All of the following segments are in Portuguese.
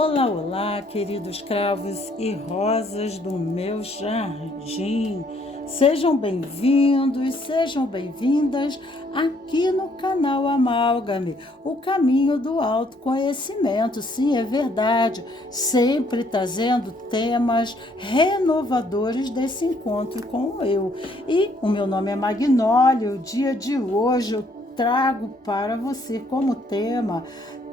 Olá, olá, queridos cravos e rosas do meu jardim. Sejam bem-vindos, sejam bem-vindas aqui no canal Amálgame, o caminho do autoconhecimento. Sim, é verdade, sempre trazendo temas renovadores desse encontro com eu. E o meu nome é Magnólia. O dia de hoje eu trago para você como tema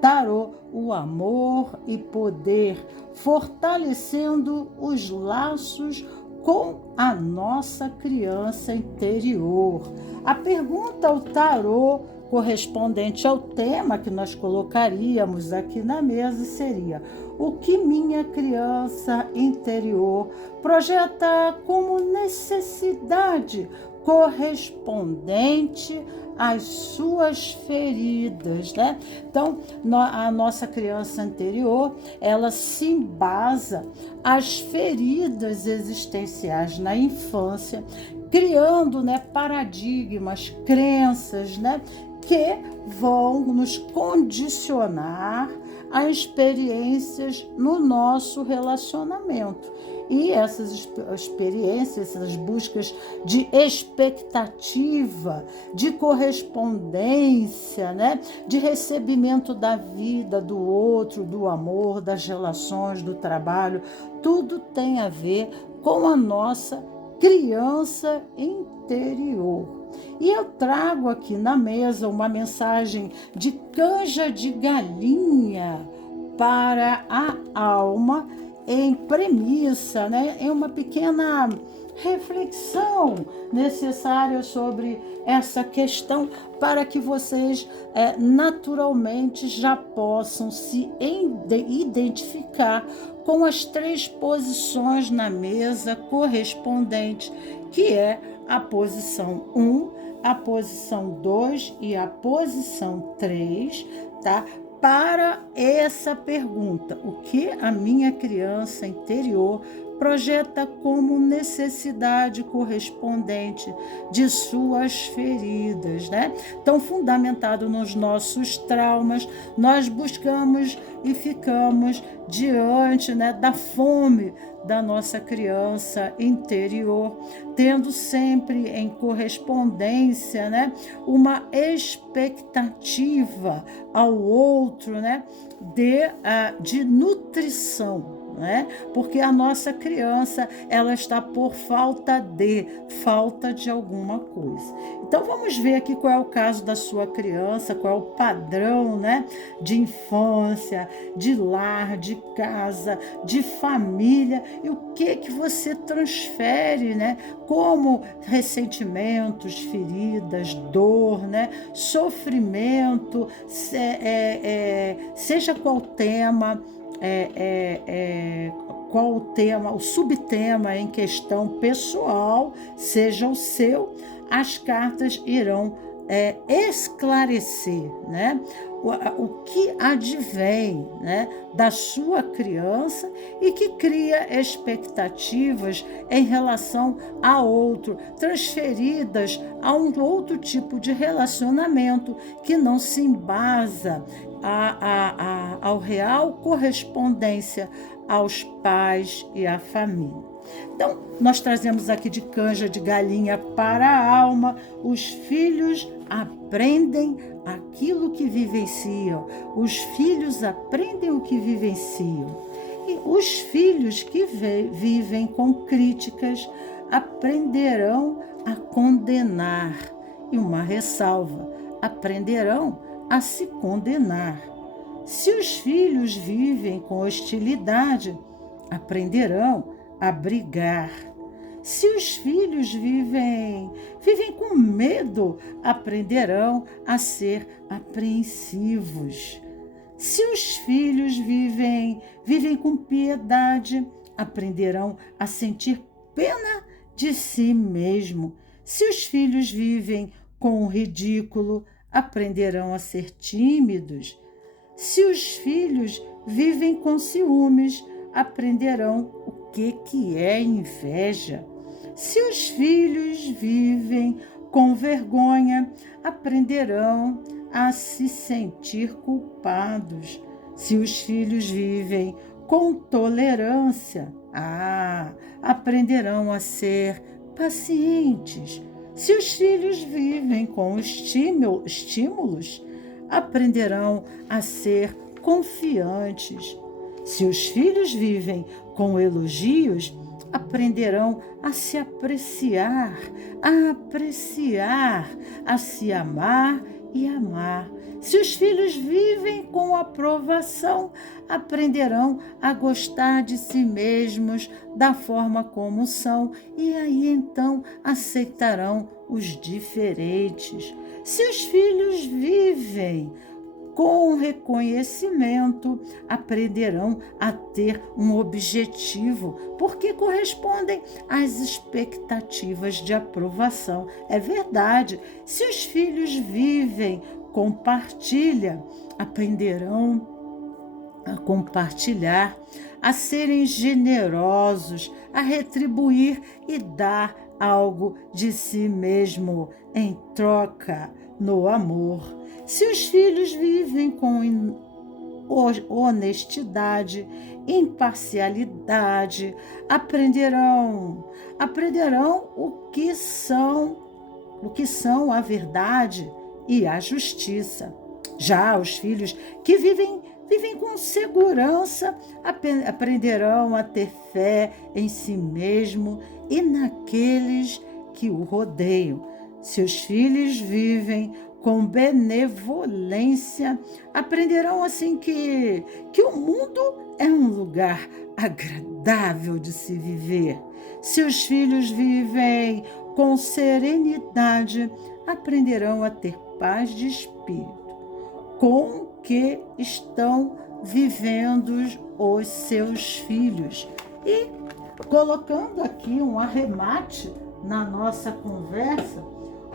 Tarô, o amor e poder, fortalecendo os laços com a nossa criança interior. A pergunta ao tarô correspondente ao tema que nós colocaríamos aqui na mesa seria: o que minha criança interior projeta como necessidade correspondente às suas feridas, né? Então, a nossa criança interior, ela se embasa às feridas existenciais na infância, criando, né, paradigmas, crenças, né, que vão nos condicionar a experiências no nosso relacionamento. E essas experiências, essas buscas de expectativa, de correspondência, né? De recebimento da vida, do outro, do amor, das relações, do trabalho, tudo tem a ver com a nossa criança interior. E eu trago aqui na mesa uma mensagem de canja de galinha para a alma em premissa, né? Em uma pequena reflexão necessária sobre essa questão para que vocês naturalmente já possam se identificar com as três posições na mesa correspondentes, que é a posição 1, a posição 2 e a posição 3, tá? Para essa pergunta: o que a minha criança interior projeta como necessidade correspondente de suas feridas, né? Então, fundamentado nos nossos traumas, nós buscamos e ficamos diante, né, da fome da nossa criança interior, tendo sempre em correspondência, né, uma expectativa ao outro, né, de nutrição. Né? Porque a nossa criança, ela está por falta de alguma coisa. Então vamos ver aqui qual é o caso da sua criança, qual é o padrão, né, de infância, de lar, de casa, de família, e o que você transfere, né, como ressentimentos, feridas, dor, né, sofrimento, seja qual tema, qual o tema, o subtema em questão pessoal, seja o seu, as cartas irão esclarecer, né, o que advém, né, da sua criança e que cria expectativas em relação a outro, transferidas a um outro tipo de relacionamento que não se embasa ao real correspondência aos pais e à família. Então, nós trazemos aqui de canja de galinha para a alma: os filhos aprendem aquilo que vivenciam, os filhos aprendem o que vivenciam. E os filhos que vivem com críticas aprenderão a condenar. E uma ressalva: aprenderão a se condenar. Se os filhos vivem com hostilidade, aprenderão a brigar. Se os filhos vivem com medo, aprenderão a ser apreensivos. Se os filhos vivem com piedade, aprenderão a sentir pena de si mesmo. Se os filhos vivem com o ridículo, aprenderão a ser tímidos. Se os filhos vivem com ciúmes, aprenderão o que é inveja. Se os filhos vivem com vergonha, aprenderão a se sentir culpados. Se os filhos vivem com tolerância, aprenderão a ser pacientes. Se os filhos vivem com estímulos, aprenderão a ser confiantes. Se os filhos vivem com elogios, aprenderão a se apreciar, a se amar e amar. Se os filhos vivem com aprovação, aprenderão a gostar de si mesmos da forma como são e aí então aceitarão os diferentes. Se os filhos vivem com reconhecimento, aprenderão a ter um objetivo, porque correspondem às expectativas de aprovação. É verdade. Se os filhos vivem com partilha, aprenderão a compartilhar, a serem generosos, a retribuir e dar algo de si mesmo em troca no amor. Se os filhos vivem com honestidade, imparcialidade, aprenderão o que são a verdade e a justiça. Já os filhos que vivem com segurança, aprenderão a ter fé em si mesmo e naqueles que o rodeiam. Se os filhos vivem com benevolência, aprenderão assim que o mundo é um lugar agradável de se viver. Se os filhos vivem com serenidade, aprenderão a ter paz de espírito, com que estão vivendo os seus filhos. E colocando aqui um arremate na nossa conversa,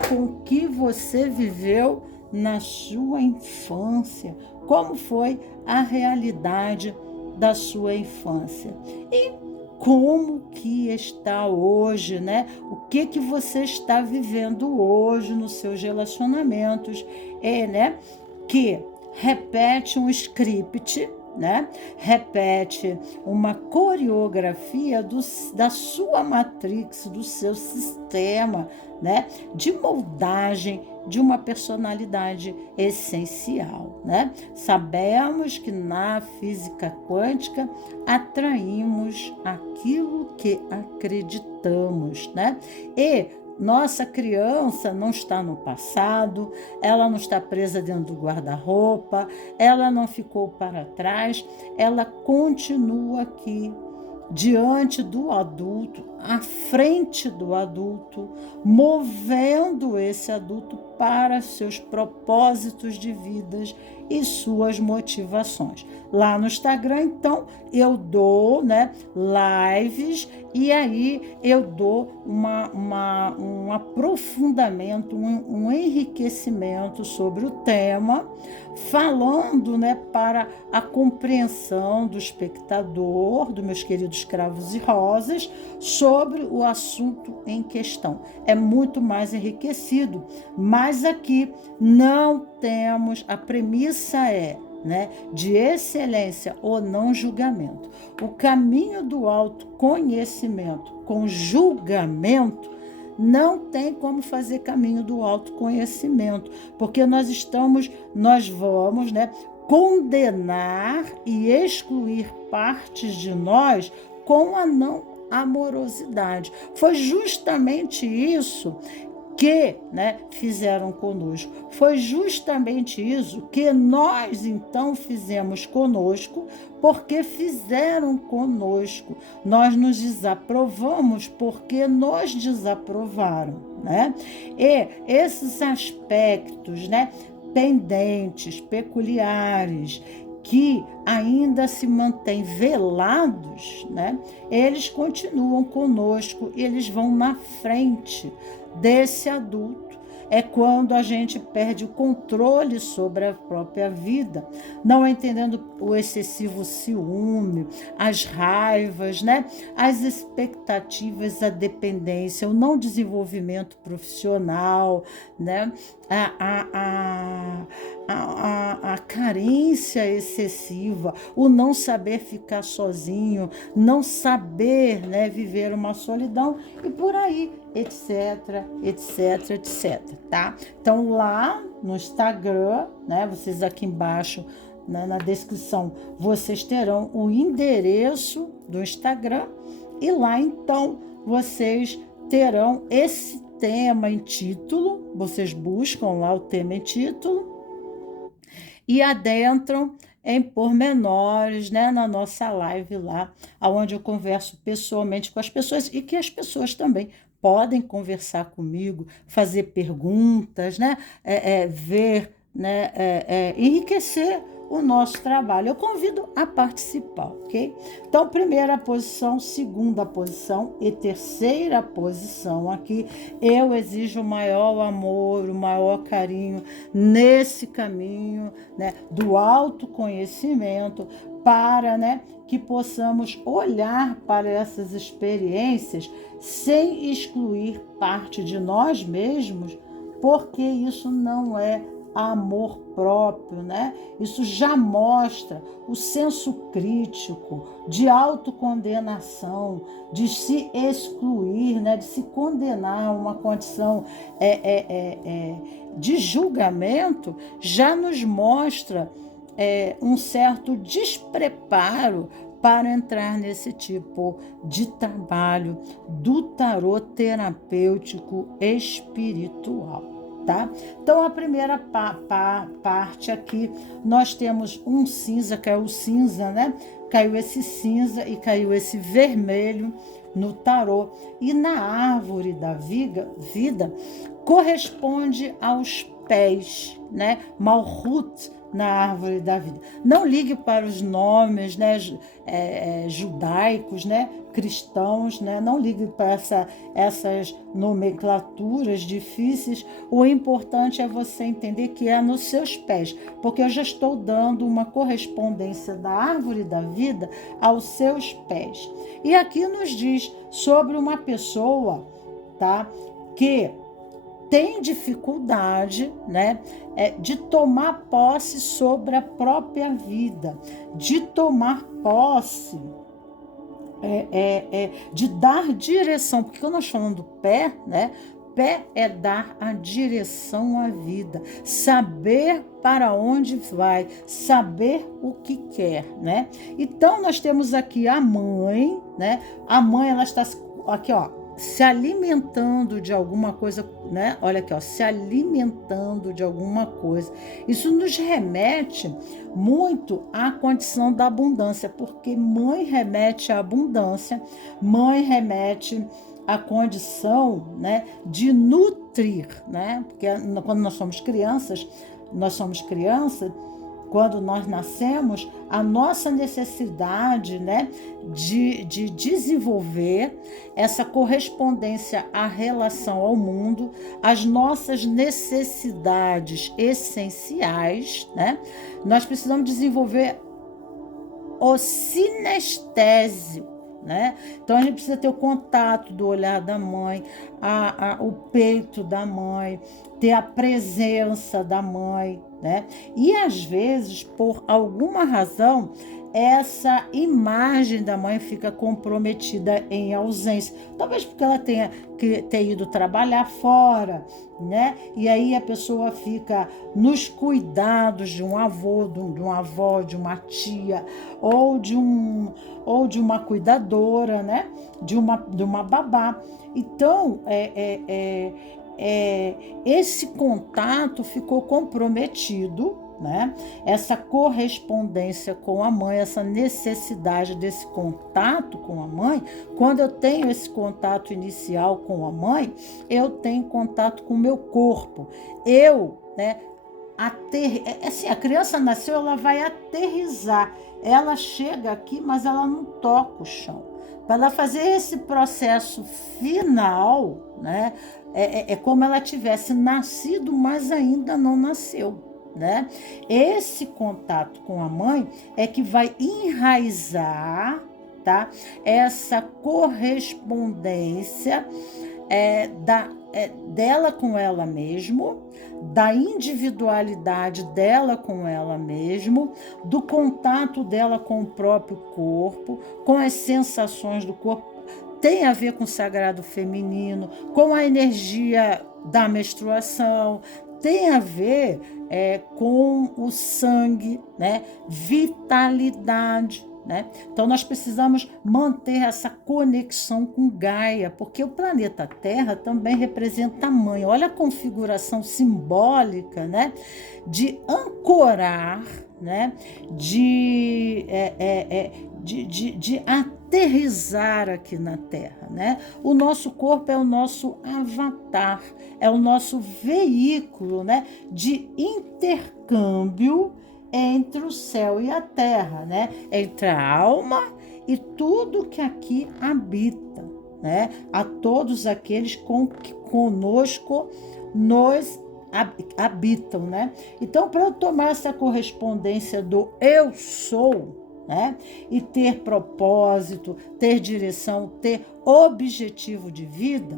com o que você viveu na sua infância, como foi a realidade da sua infância e como que está hoje, né? O que você está vivendo hoje nos seus relacionamentos, né? Que repete um script, né? Repete uma coreografia da sua matrix, do seu sistema, né? De moldagem de uma personalidade essencial, né? Sabemos que na física quântica atraímos aquilo que acreditamos, né? E nossa criança não está no passado, ela não está presa dentro do guarda-roupa, ela não ficou para trás, ela continua aqui, diante do adulto, à frente do adulto, movendo esse adulto para seus propósitos de vidas e suas motivações. Lá no Instagram, então, eu dou, né, lives e aí eu dou um aprofundamento, um enriquecimento sobre o tema, falando, né, para a compreensão do espectador, dos meus queridos cravos e rosas, sobre o assunto em questão. É muito mais enriquecido, mas aqui não temos, a premissa né, de excelência ou não julgamento. O caminho do autoconhecimento com julgamento não tem como fazer caminho do autoconhecimento, porque nós vamos, né, condenar e excluir partes de nós com a não amorosidade. Foi justamente isso que, né, fizeram conosco. Foi justamente isso que nós, então, fizemos conosco, porque fizeram conosco. Nós nos desaprovamos porque nos desaprovaram, né? E esses aspectos, né, pendentes, peculiares, que ainda se mantêm velados, né? Eles continuam conosco, eles vão na frente desse adulto. É quando a gente perde o controle sobre a própria vida, não entendendo o excessivo ciúme, as raivas, né? As expectativas, a dependência, o não desenvolvimento profissional, né? a carência excessiva, o não saber ficar sozinho, não saber, né, viver uma solidão e por aí, etc, etc, etc, tá? Então lá no Instagram, né, vocês aqui embaixo na descrição, vocês terão o endereço do Instagram e lá então vocês terão esse tema em título, vocês buscam lá o tema em título e adentram em pormenores, né, na nossa live lá, onde eu converso pessoalmente com as pessoas e que as pessoas também podem conversar comigo, fazer perguntas, né, ver, né, enriquecer o nosso trabalho. Eu convido a participar, ok? Então, primeira posição, segunda posição e terceira posição aqui, eu exijo o maior amor, o maior carinho nesse caminho, né, do autoconhecimento para, né, que possamos olhar para essas experiências sem excluir parte de nós mesmos, porque isso não é amor próprio, né? Isso já mostra o senso crítico de autocondenação, de se excluir, né? De se condenar a uma condição de julgamento, já nos mostra um certo despreparo para entrar nesse tipo de trabalho do tarô terapêutico espiritual. Tá? Então, a primeira parte aqui, nós temos um cinza, caiu o cinza, né? Caiu esse cinza e caiu esse vermelho no tarô. E na árvore da vida corresponde aos pés, né? Malhut na árvore da vida. Não ligue para os nomes, né, judaicos, né, cristãos, né? Não ligue para essas nomenclaturas difíceis. O importante é você entender que é nos seus pés, porque eu já estou dando uma correspondência da árvore da vida aos seus pés. E aqui nos diz sobre uma pessoa, tá, que tem dificuldade, né, de tomar posse sobre a própria vida, de tomar posse, de dar direção, porque quando nós falamos do pé, né, pé é dar a direção à vida, saber para onde vai, saber o que quer, né? Então nós temos aqui a mãe, né? A mãe, ela está aqui, ó, se alimentando de alguma coisa, né? Olha aqui, ó, se alimentando de alguma coisa. Isso nos remete muito à condição da abundância, porque mãe remete à abundância, mãe remete à condição, né, de nutrir, né? Porque quando nós somos crianças, quando nós nascemos, a nossa necessidade, né, de desenvolver essa correspondência à relação ao mundo, as nossas necessidades essenciais, né, nós precisamos desenvolver o sinestésio, né? Então a gente precisa ter o contato do olhar da mãe, o peito da mãe, ter a presença da mãe, né? E às vezes, por alguma razão, essa imagem da mãe fica comprometida em ausência. Talvez porque ela tenha que ter ido trabalhar fora, né? E aí a pessoa fica nos cuidados de um avô, de uma avó, de uma tia, ou de uma cuidadora, né? De uma babá. Então, esse contato ficou comprometido, né? Essa correspondência com a mãe, essa necessidade desse contato com a mãe. Quando eu tenho esse contato inicial com a mãe, eu tenho contato com o meu corpo. Né? Assim, a criança nasceu, ela vai aterrissar. Ela chega aqui, mas ela não toca o chão. Para ela fazer esse processo final, né? É como ela tivesse nascido, mas ainda não nasceu. Né? Esse contato com a mãe é que vai enraizar, tá? Essa correspondência dela com ela mesmo, da individualidade dela com ela mesmo, do contato dela com o próprio corpo, com as sensações do corpo. Tem a ver com o sagrado feminino, com a energia da menstruação, tem a ver com o sangue, né? Vitalidade. Né? Então, nós precisamos manter essa conexão com Gaia, porque o planeta Terra também representa a mãe. Olha a configuração simbólica, né? De ancorar, né? De aterrizar aqui na Terra, né? O nosso corpo é o nosso avatar, é o nosso veículo, né? De intercâmbio entre o céu e a terra, né? Entre a alma e tudo que aqui habita, né? A todos aqueles que conosco nos habitam, né? Então, para eu tomar essa correspondência do eu sou, né? E ter propósito, ter direção, ter objetivo de vida,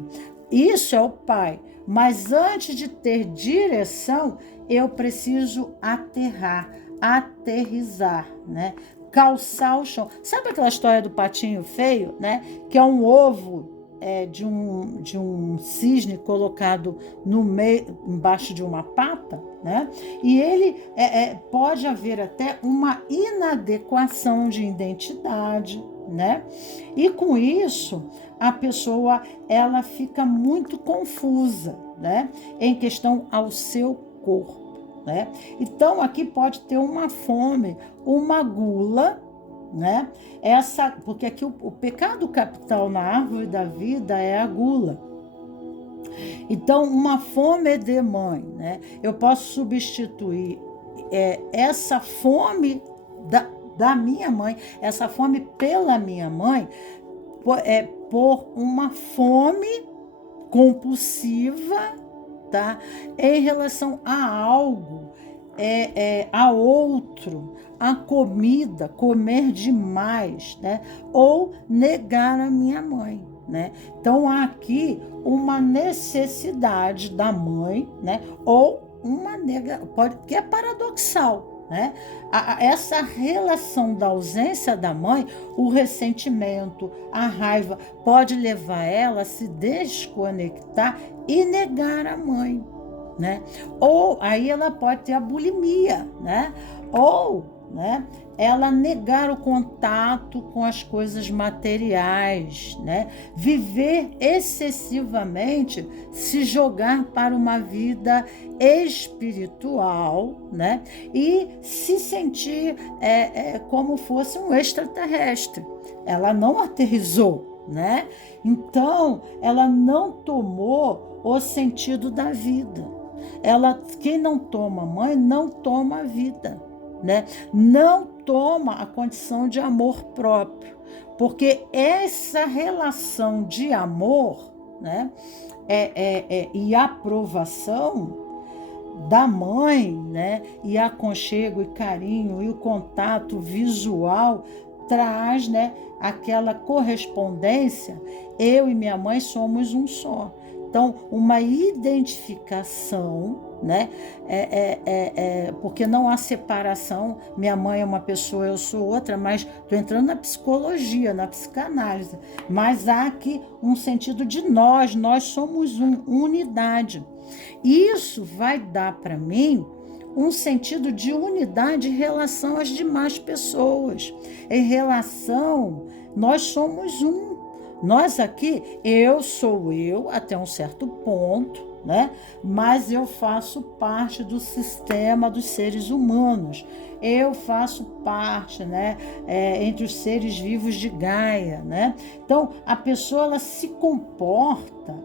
isso é o Pai. Mas antes de ter direção, eu preciso aterrizar, né? Calçar o chão. Sabe aquela história do patinho feio, né? Que é um ovo de um cisne colocado no meio, embaixo de uma pata, né? E ele pode haver até uma inadequação de identidade, né? E com isso a pessoa ela fica muito confusa, né? Em questão ao seu corpo, né? Então aqui pode ter uma fome, uma gula, né? Porque aqui o pecado capital na árvore da vida é a gula. Então, uma fome de mãe, né? Eu posso substituir essa fome da minha mãe, essa fome pela minha mãe, por uma fome compulsiva, tá? Em relação a algo, a outro, a comida, comer demais, né? Ou negar a minha mãe, né? Então há aqui uma necessidade da mãe, né? Ou uma que é paradoxal, né? Essa relação da ausência da mãe, o ressentimento, a raiva, pode levar ela a se desconectar e negar a mãe, né? Ou aí ela pode ter a bulimia, né? Ou, né, ela negar o contato com as coisas materiais, né? Viver excessivamente, se jogar para uma vida espiritual, né? E se sentir como fosse um extraterrestre. Ela não aterrissou, né? Então, ela não tomou o sentido da vida. Quem não toma mãe, não toma a vida, né? Não toma a condição de amor próprio, porque essa relação de amor, né, e aprovação da mãe, né, e aconchego e carinho e o contato visual traz, né, aquela correspondência. Eu e minha mãe somos um só. Então, uma identificação, né? Porque não há separação. Minha mãe é uma pessoa, eu sou outra, mas estou entrando na psicologia, na psicanálise. Mas há aqui um sentido de nós somos unidade. Isso vai dar para mim um sentido de unidade em relação às demais pessoas. Nós somos um. Nós aqui, eu sou eu até um certo ponto, né? Mas eu faço parte do sistema dos seres humanos. Eu faço parte, né? Entre os seres vivos de Gaia, né? Então, a pessoa ela se comporta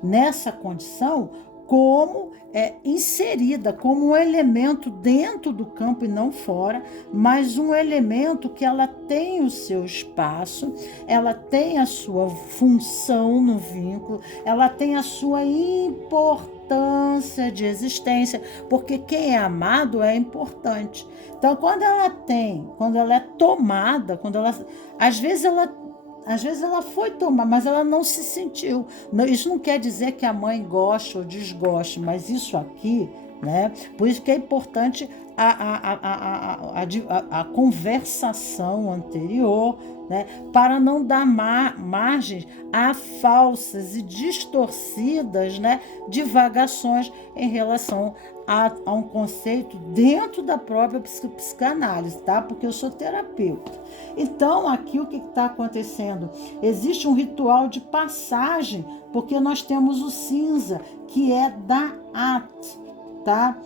nessa condição como inserida, como um elemento dentro do campo e não fora, mas um elemento que ela tem o seu espaço, ela tem a sua função no vínculo, ela tem a sua importância de existência, porque quem é amado é importante. Então, quando ela é tomada, às vezes ela às vezes ela foi tomar, mas ela não se sentiu. Isso não quer dizer que a mãe goste ou desgoste, mas isso aqui, né? Por isso que é importante a conversação anterior, né? Para não dar margem a falsas e distorcidas, né, divagações em relação a um conceito dentro da própria psicanálise, tá? Porque eu sou terapeuta. Então, aqui o que está acontecendo? Existe um ritual de passagem, porque nós temos o cinza, que é da AT, tá?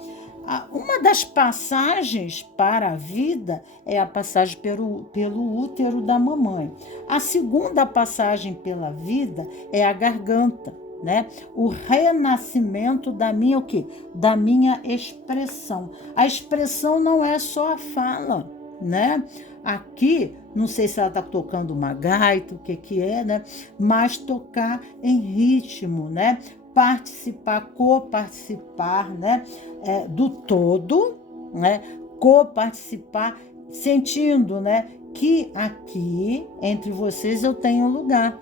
Uma das passagens para a vida é a passagem pelo útero da mamãe. A segunda passagem pela vida é a garganta, né? O renascimento da minha o quê? Da minha expressão. A expressão não é só a fala, né? Aqui, não sei se ela está tocando uma gaita, o que é, né? Mas tocar em ritmo, né? Participar, coparticipar, né? Do todo, né? Coparticipar, sentindo, né? Que aqui entre vocês eu tenho lugar,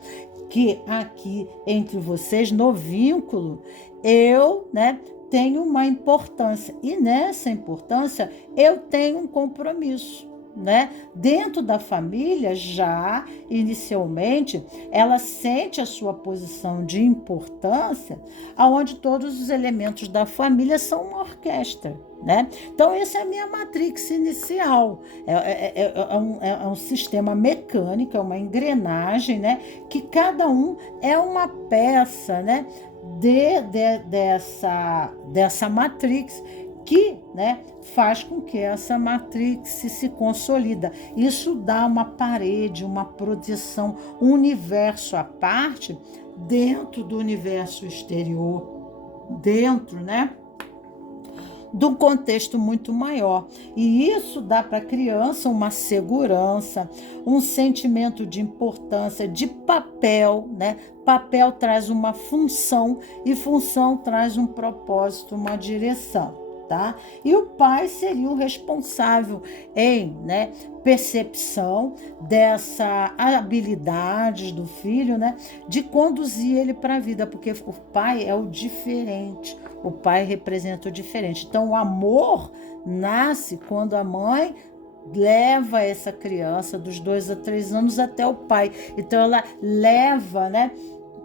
que aqui entre vocês no vínculo eu, né? Tenho uma importância e nessa importância eu tenho um compromisso. Né? Dentro da família, já inicialmente, ela sente a sua posição de importância, aonde todos os elementos da família são uma orquestra. Né? Então, essa é a minha matrix inicial. É um sistema mecânico, é uma engrenagem, né? Que cada um é uma peça, né? Dessa matrix que, né, faz com que essa matrix se consolida. Isso dá uma parede, uma proteção, um universo à parte dentro do universo exterior, dentro, né, de um contexto muito maior. E isso dá para a criança uma segurança, um sentimento de importância, de papel, né? Papel traz uma função e função traz um propósito, uma direção. Tá? E o pai seria o responsável em, né, percepção dessa habilidade do filho, né, de conduzir ele para a vida, porque o pai é o diferente, o pai representa o diferente. Então, o amor nasce quando a mãe leva essa criança dos 2 a 3 anos até o pai. Então, ela leva, né,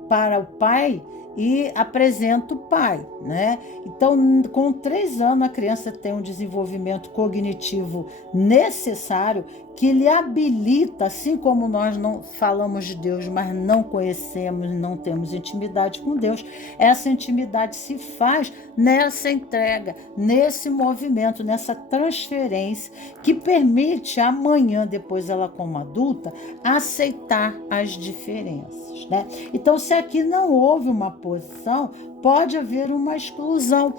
para o pai e apresenta o pai, né? Então, com 3 anos, a criança tem um desenvolvimento cognitivo necessário que lhe habilita, assim como nós não falamos de Deus, mas não conhecemos, não temos intimidade com Deus, essa intimidade se faz nessa entrega, nesse movimento, nessa transferência que permite amanhã, depois ela como adulta, aceitar as diferenças, né? Então, se aqui não houve uma posição, pode haver uma exclusão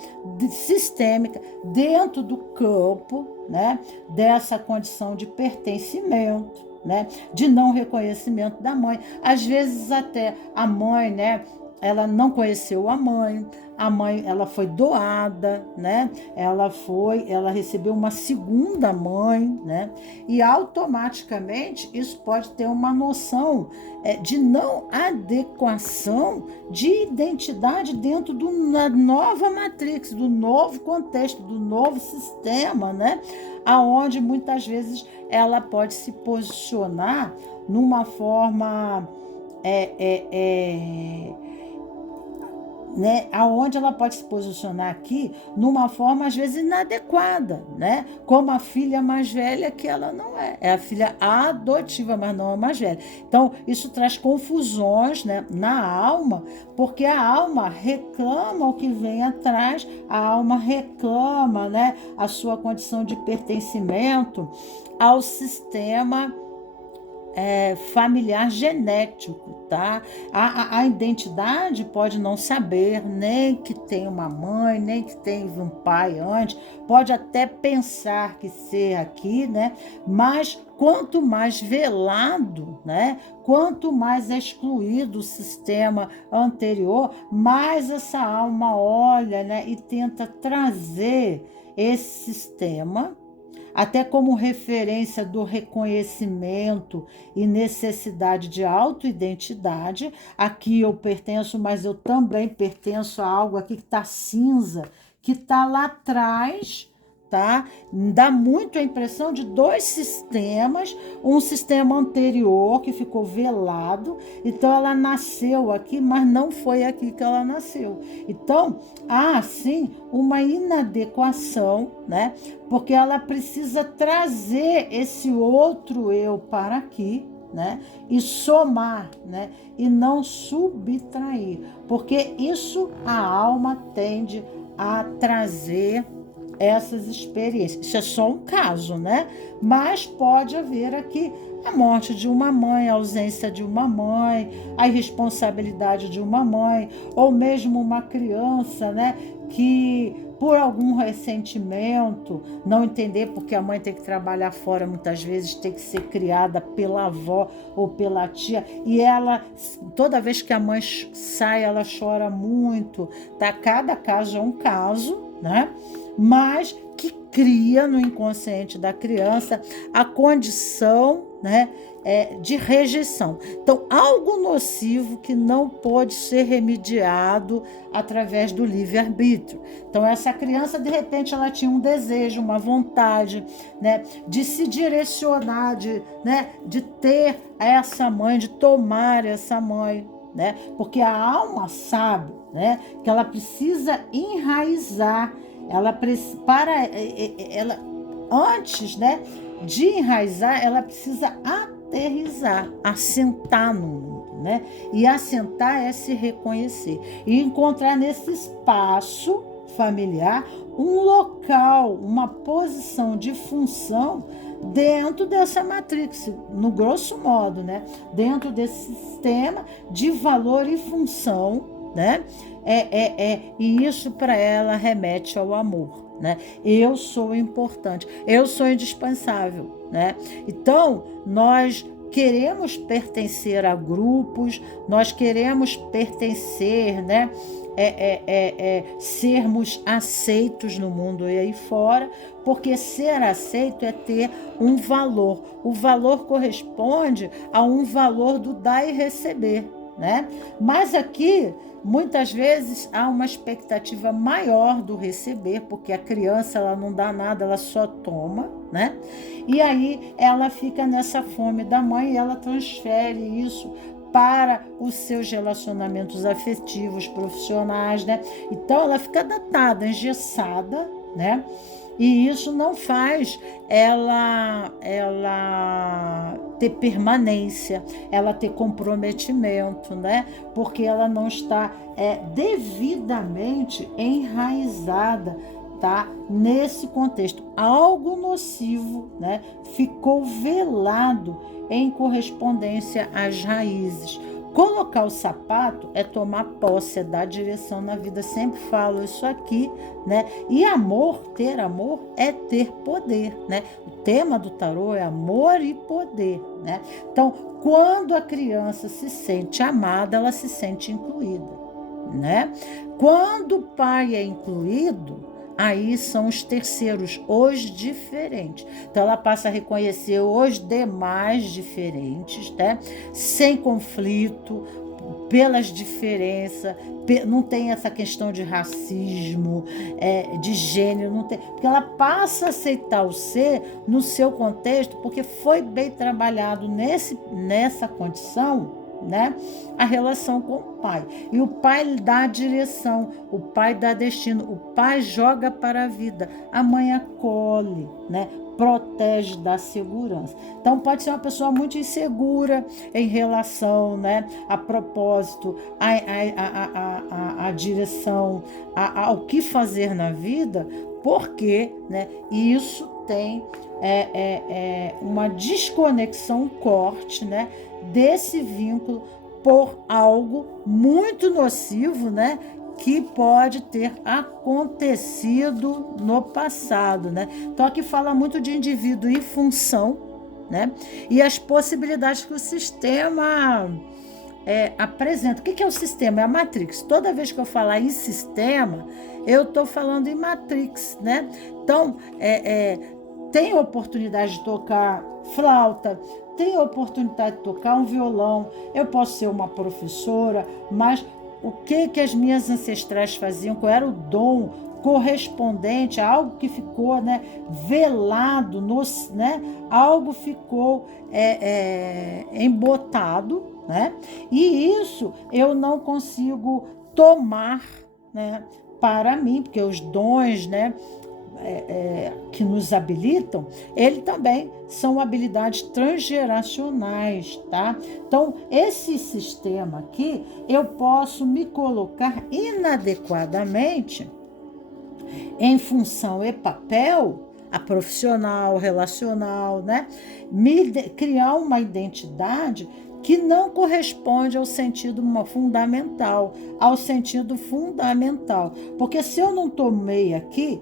sistêmica dentro do campo, né, dessa condição de pertencimento, né, de não reconhecimento da mãe. Às vezes até a mãe, né, ela não conheceu a mãe, ela foi doada, né? Ela recebeu uma segunda mãe, né? E automaticamente isso pode ter uma noção de não adequação de identidade dentro da nova matrix, do novo contexto, do novo sistema, né? Aonde muitas vezes ela pode se posicionar numa forma né, aonde ela pode se posicionar aqui numa forma às vezes inadequada, né? Como a filha mais velha, que ela não é a filha adotiva, mas não a mais velha. Então isso traz confusões, né, na alma, porque a alma reclama o que vem atrás, a alma reclama, né, a sua condição de pertencimento ao sistema familiar genético, tá? A identidade pode não saber nem que tem uma mãe, nem que teve um pai antes, pode até pensar que ser aqui, né? Mas quanto mais velado, né? Quanto mais excluído o sistema anterior, mais essa alma olha, né? E tenta trazer esse sistema até como referência do reconhecimento e necessidade de autoidentidade. Aqui eu pertenço, mas eu também pertenço a algo aqui que está cinza, que está lá atrás, tá? Dá muito a impressão de dois sistemas, um sistema anterior que ficou velado, então ela nasceu aqui, mas não foi aqui que ela nasceu. Então, há sim uma inadequação, né? Porque ela precisa trazer esse outro eu para aqui, né? E somar, né? E não subtrair, porque isso a alma tende a trazer essas experiências. Isso é só um caso, né? Mas pode haver aqui a morte de uma mãe, a ausência de uma mãe, a irresponsabilidade de uma mãe, ou mesmo uma criança, né? Que por algum ressentimento, não entender porque a mãe tem que trabalhar fora, muitas vezes tem que ser criada pela avó ou pela tia, e ela, toda vez que a mãe sai, ela chora muito, tá? Cada caso é um caso, né? Mas que cria no inconsciente da criança a condição, né, de rejeição. Então, algo nocivo que não pode ser remediado através do livre-arbítrio. Então, essa criança, de repente, ela tinha um desejo, uma vontade, né, de se direcionar, de ter essa mãe, de tomar essa mãe, né, porque a alma sabe, né, que ela precisa enraizar. Ela antes, né, de enraizar, ela precisa aterrissar, assentar no mundo, né? E assentar é se reconhecer e encontrar nesse espaço familiar um local, uma posição de função dentro dessa matrix, no grosso modo, né? Dentro desse sistema de valor e função, né? E isso para ela remete ao amor, né? Eu sou importante, eu sou indispensável, né? Então, nós queremos pertencer a grupos, nós queremos pertencer, né? Sermos aceitos no mundo e aí fora, porque ser aceito é ter um valor. O valor corresponde a um valor do dar e receber, né? Mas aqui, muitas vezes, há uma expectativa maior do receber, porque a criança ela não dá nada, ela só toma, né? E aí ela fica nessa fome da mãe e ela transfere isso para os seus relacionamentos afetivos, profissionais, né? Então ela fica datada, engessada, né? E isso não faz ela ter permanência, ela ter comprometimento, né? Porque ela não está devidamente enraizada, tá? Nesse contexto. Algo nocivo, né? Ficou velado em correspondência às raízes. Colocar o sapato é tomar posse, é dar direção na vida. Sempre falo isso aqui, né? E amor, ter amor é ter poder, né? O tema do tarô é amor e poder, né? Então, quando a criança se sente amada, ela se sente incluída, né? Quando o pai é incluído, aí são os terceiros, os diferentes. Então, ela passa a reconhecer os demais diferentes, né? Sem conflito, pelas diferenças, não tem essa questão de racismo, de gênero, não tem, porque ela passa a aceitar o ser no seu contexto, porque foi bem trabalhado nessa condição, né? A relação com o pai. E o pai dá a direção, o pai dá destino, o pai joga para a vida, a mãe acolhe, né? Protege, dá segurança. Então pode ser uma pessoa muito insegura em relação, né, a propósito, a direção, ao que fazer na vida, porque, né, isso tem uma desconexão, um corte, né, desse vínculo por algo muito nocivo, né, que pode ter acontecido no passado, né? Então aqui fala muito de indivíduo em função, né? E as possibilidades que o sistema apresenta. O que é o sistema? É a Matrix. Toda vez que eu falar em sistema, eu estou falando em Matrix, né? Então, tem a oportunidade de tocar flauta, tem a oportunidade de tocar um violão, eu posso ser uma professora, mas o que as minhas ancestrais faziam, qual era o dom correspondente a algo que ficou, né, velado, né, algo ficou embotado, né, e isso eu não consigo tomar, né, para mim, porque os dons, né, que nos habilitam, ele também são habilidades transgeracionais, tá? Então, esse sistema aqui, eu posso me colocar inadequadamente em função e papel, a profissional, relacional, né? Criar uma identidade que não corresponde ao sentido fundamental, porque se eu não tomei aqui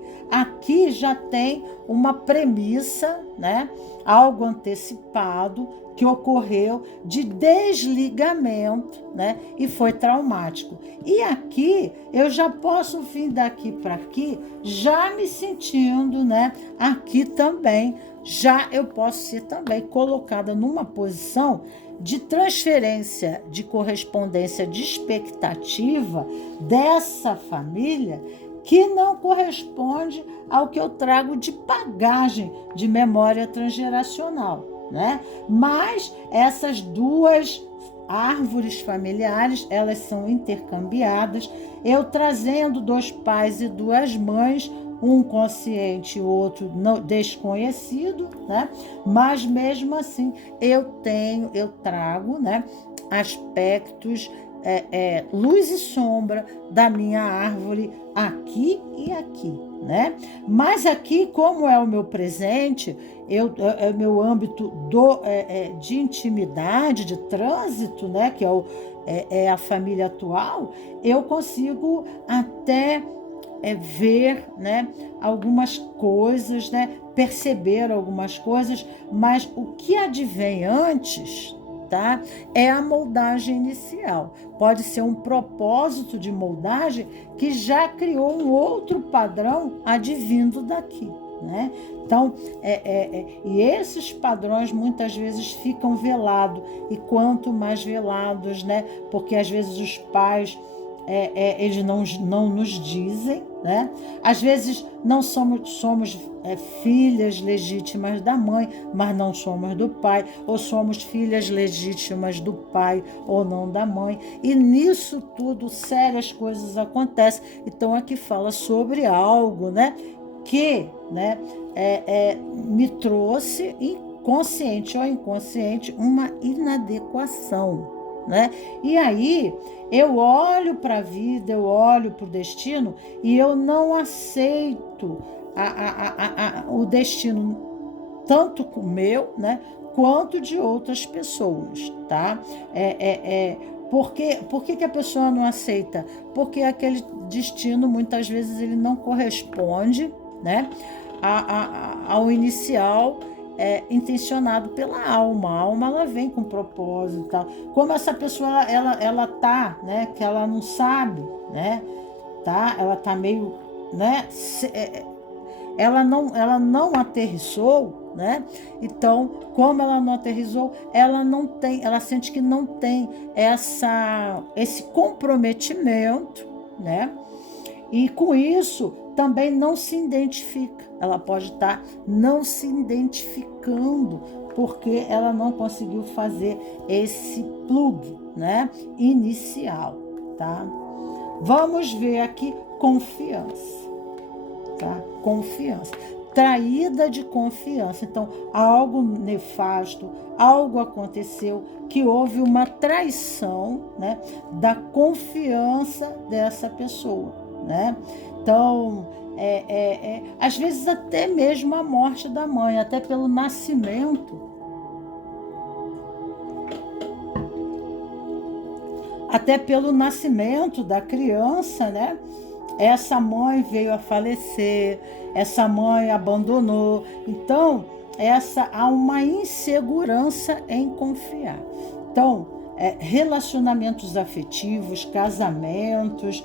já tem uma premissa, né? Algo antecipado que ocorreu de desligamento, né? E foi traumático. E aqui eu já posso vir daqui para aqui já me sentindo, né? Aqui também já eu posso ser também colocada numa posição de transferência, de correspondência, de expectativa dessa família que não corresponde ao que eu trago de bagagem de memória transgeracional, né? Mas essas duas árvores familiares, elas são intercambiadas, eu trazendo 2 pais e 2 mães, um consciente e o outro desconhecido, né? Mas mesmo assim eu trago, né, aspectos, luz e sombra da minha árvore aqui e aqui, né? Mas aqui, como é o meu presente, é o meu âmbito de intimidade, de trânsito, né? Que é a família atual, eu consigo até ver, né, algumas coisas, né, perceber algumas coisas, mas o que advém antes, tá, é a moldagem inicial. Pode ser um propósito de moldagem que já criou um outro padrão advindo daqui, né? Então, e esses padrões muitas vezes ficam velados, e quanto mais velados, né, porque às vezes os pais eles não nos dizem, né? Às vezes não somos filhas legítimas da mãe, mas não somos do pai, ou somos filhas legítimas do pai ou não da mãe, e nisso tudo sérias coisas acontecem. Então aqui fala sobre algo, né, que, né, me trouxe, consciente ou inconsciente, uma inadequação, né? E aí eu olho para a vida, eu olho para o destino e eu não aceito o destino, tanto o meu, né, quanto de outras pessoas, tá? Por que a pessoa não aceita? Porque aquele destino muitas vezes ele não corresponde, né, ao inicial intencionado pela alma. A alma, ela vem com propósito e tal. Como essa pessoa ela tá, né, que ela não sabe, né, tá? Ela tá meio, né, ela não aterrissou, né? Então, como ela não aterrissou, ela sente que não tem esse comprometimento, né? E com isso também não se identifica. Ela pode estar não se identificando porque ela não conseguiu fazer esse plug, né, inicial, tá? Vamos ver aqui confiança, tá? Confiança. Traída de confiança. Então, algo nefasto, algo aconteceu que houve uma traição, né, da confiança dessa pessoa, né? Então, às vezes até mesmo a morte da mãe, até pelo nascimento. Até pelo nascimento da criança, né? Essa mãe veio a falecer, essa mãe abandonou. Então, há uma insegurança em confiar. Então, relacionamentos afetivos, casamentos,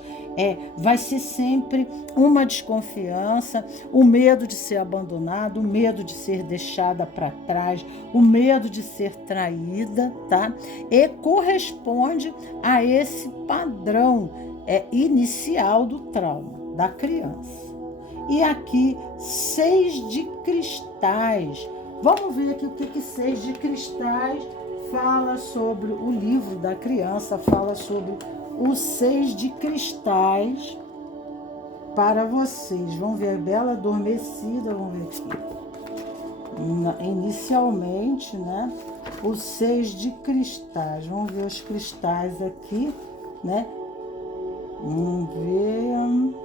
vai ser sempre uma desconfiança, o medo de ser abandonado, o medo de ser deixada para trás, o medo de ser traída, tá? E corresponde a esse padrão inicial do trauma da criança. E aqui, 6 de cristais. Vamos ver aqui o que 6 de cristais fala sobre o livro da criança, fala sobre os 6 de cristais para vocês. Vamos ver, Bela Adormecida, vamos ver aqui. Inicialmente, né? Os 6 de cristais. Vamos ver os cristais aqui, né? Vamos ver.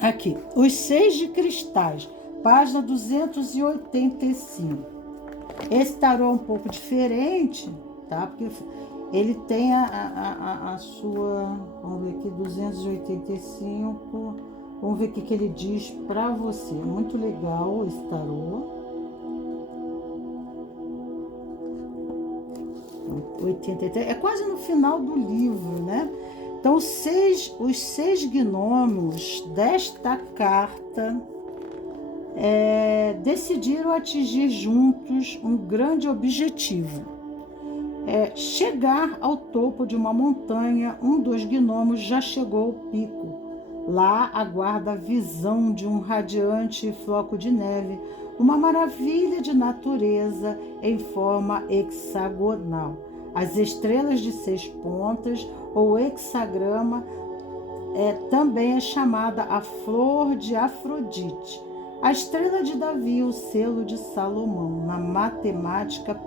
Aqui, os 6 de cristais, página 285. Esse tarô é um pouco diferente, tá? Porque ele tem a sua... Vamos ver aqui, 285. Vamos ver o que ele diz para você. Muito legal esse tarô. 83. É quase no final do livro, né? Então, os seis gnômos desta carta decidiram atingir juntos um grande objetivo. Chegar ao topo de uma montanha, um dos gnomos já chegou ao pico. Lá aguarda a visão de um radiante floco de neve, uma maravilha de natureza em forma hexagonal. As estrelas de 6 pontas, ou hexagrama, também é chamada a flor de Afrodite. A estrela de Davi, o selo de Salomão, na matemática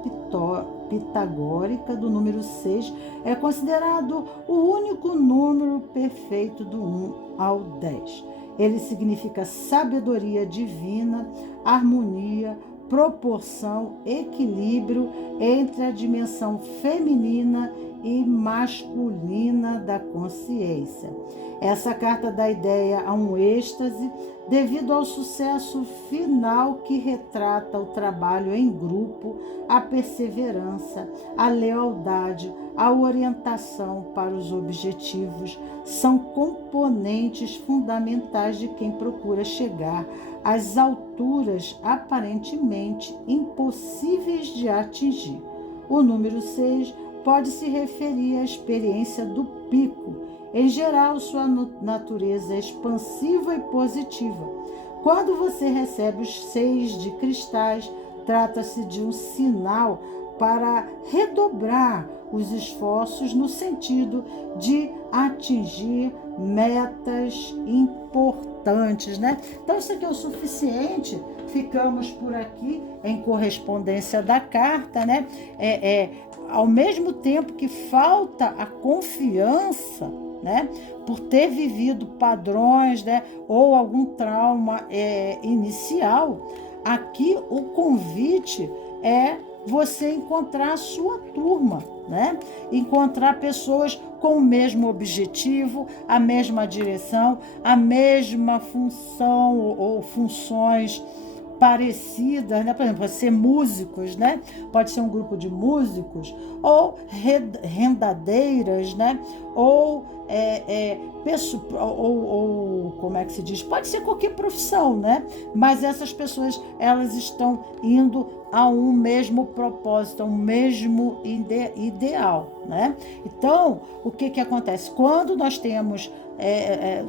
pitagórica do número 6, é considerado o único número perfeito do 1 ao 10. Ele significa sabedoria divina, harmonia, proporção, equilíbrio entre a dimensão feminina e masculina da consciência. Essa carta dá ideia a um êxtase devido ao sucesso final que retrata o trabalho em grupo, a perseverança, a lealdade, a orientação para os objetivos. São componentes fundamentais de quem procura chegar às alturas aparentemente impossíveis de atingir. O número 6 pode se referir à experiência do pico. Em geral, sua natureza é expansiva e positiva. Quando você recebe os 6 de cristais, trata-se de um sinal para redobrar os esforços no sentido de atingir metas importantes, né? Então, isso aqui é o suficiente. Ficamos por aqui em correspondência da carta, né? Ao mesmo tempo que falta a confiança, né, por ter vivido padrões, né, ou algum trauma inicial, aqui o convite é você encontrar a sua turma, né? Encontrar pessoas com o mesmo objetivo, a mesma direção, a mesma função ou funções parecidas, né? Por exemplo, pode ser músicos, né? Pode ser um grupo de músicos, ou rendadeiras, né? Ou como é que se diz? Pode ser qualquer profissão, né? Mas essas pessoas, elas estão indo a um mesmo propósito, a um mesmo ideal, né? Então, o que acontece? Quando nós temos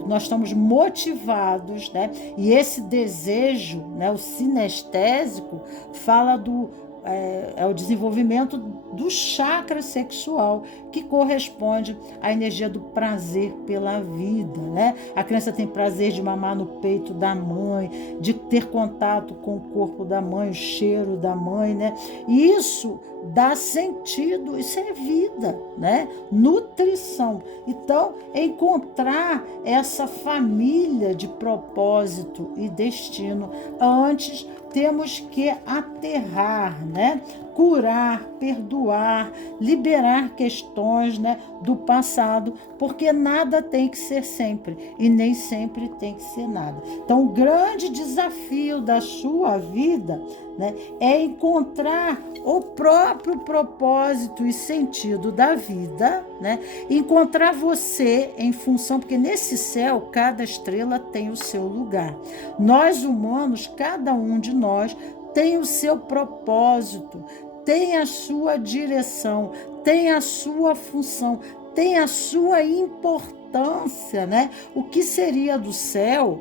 nós estamos motivados, né? E esse desejo, né, o sinestésico, fala o desenvolvimento do chakra sexual, que corresponde à energia do prazer pela vida, né? A criança tem prazer de mamar no peito da mãe, de ter contato com o corpo da mãe, o cheiro da mãe, né? E isso dá sentido, isso é vida, né? Nutrição. Então, encontrar essa família de propósito e destino, antes temos que aterrar, né? curar, perdoar, liberar questões, né, do passado, porque nada tem que ser sempre e nem sempre tem que ser nada. Então, o grande desafio da sua vida, né, é encontrar o próprio propósito e sentido da vida, né, encontrar você em função, porque nesse céu cada estrela tem o seu lugar. Nós humanos, cada um de nós tem o seu propósito, tem a sua direção, tem a sua função, tem a sua importância, né? O que seria do céu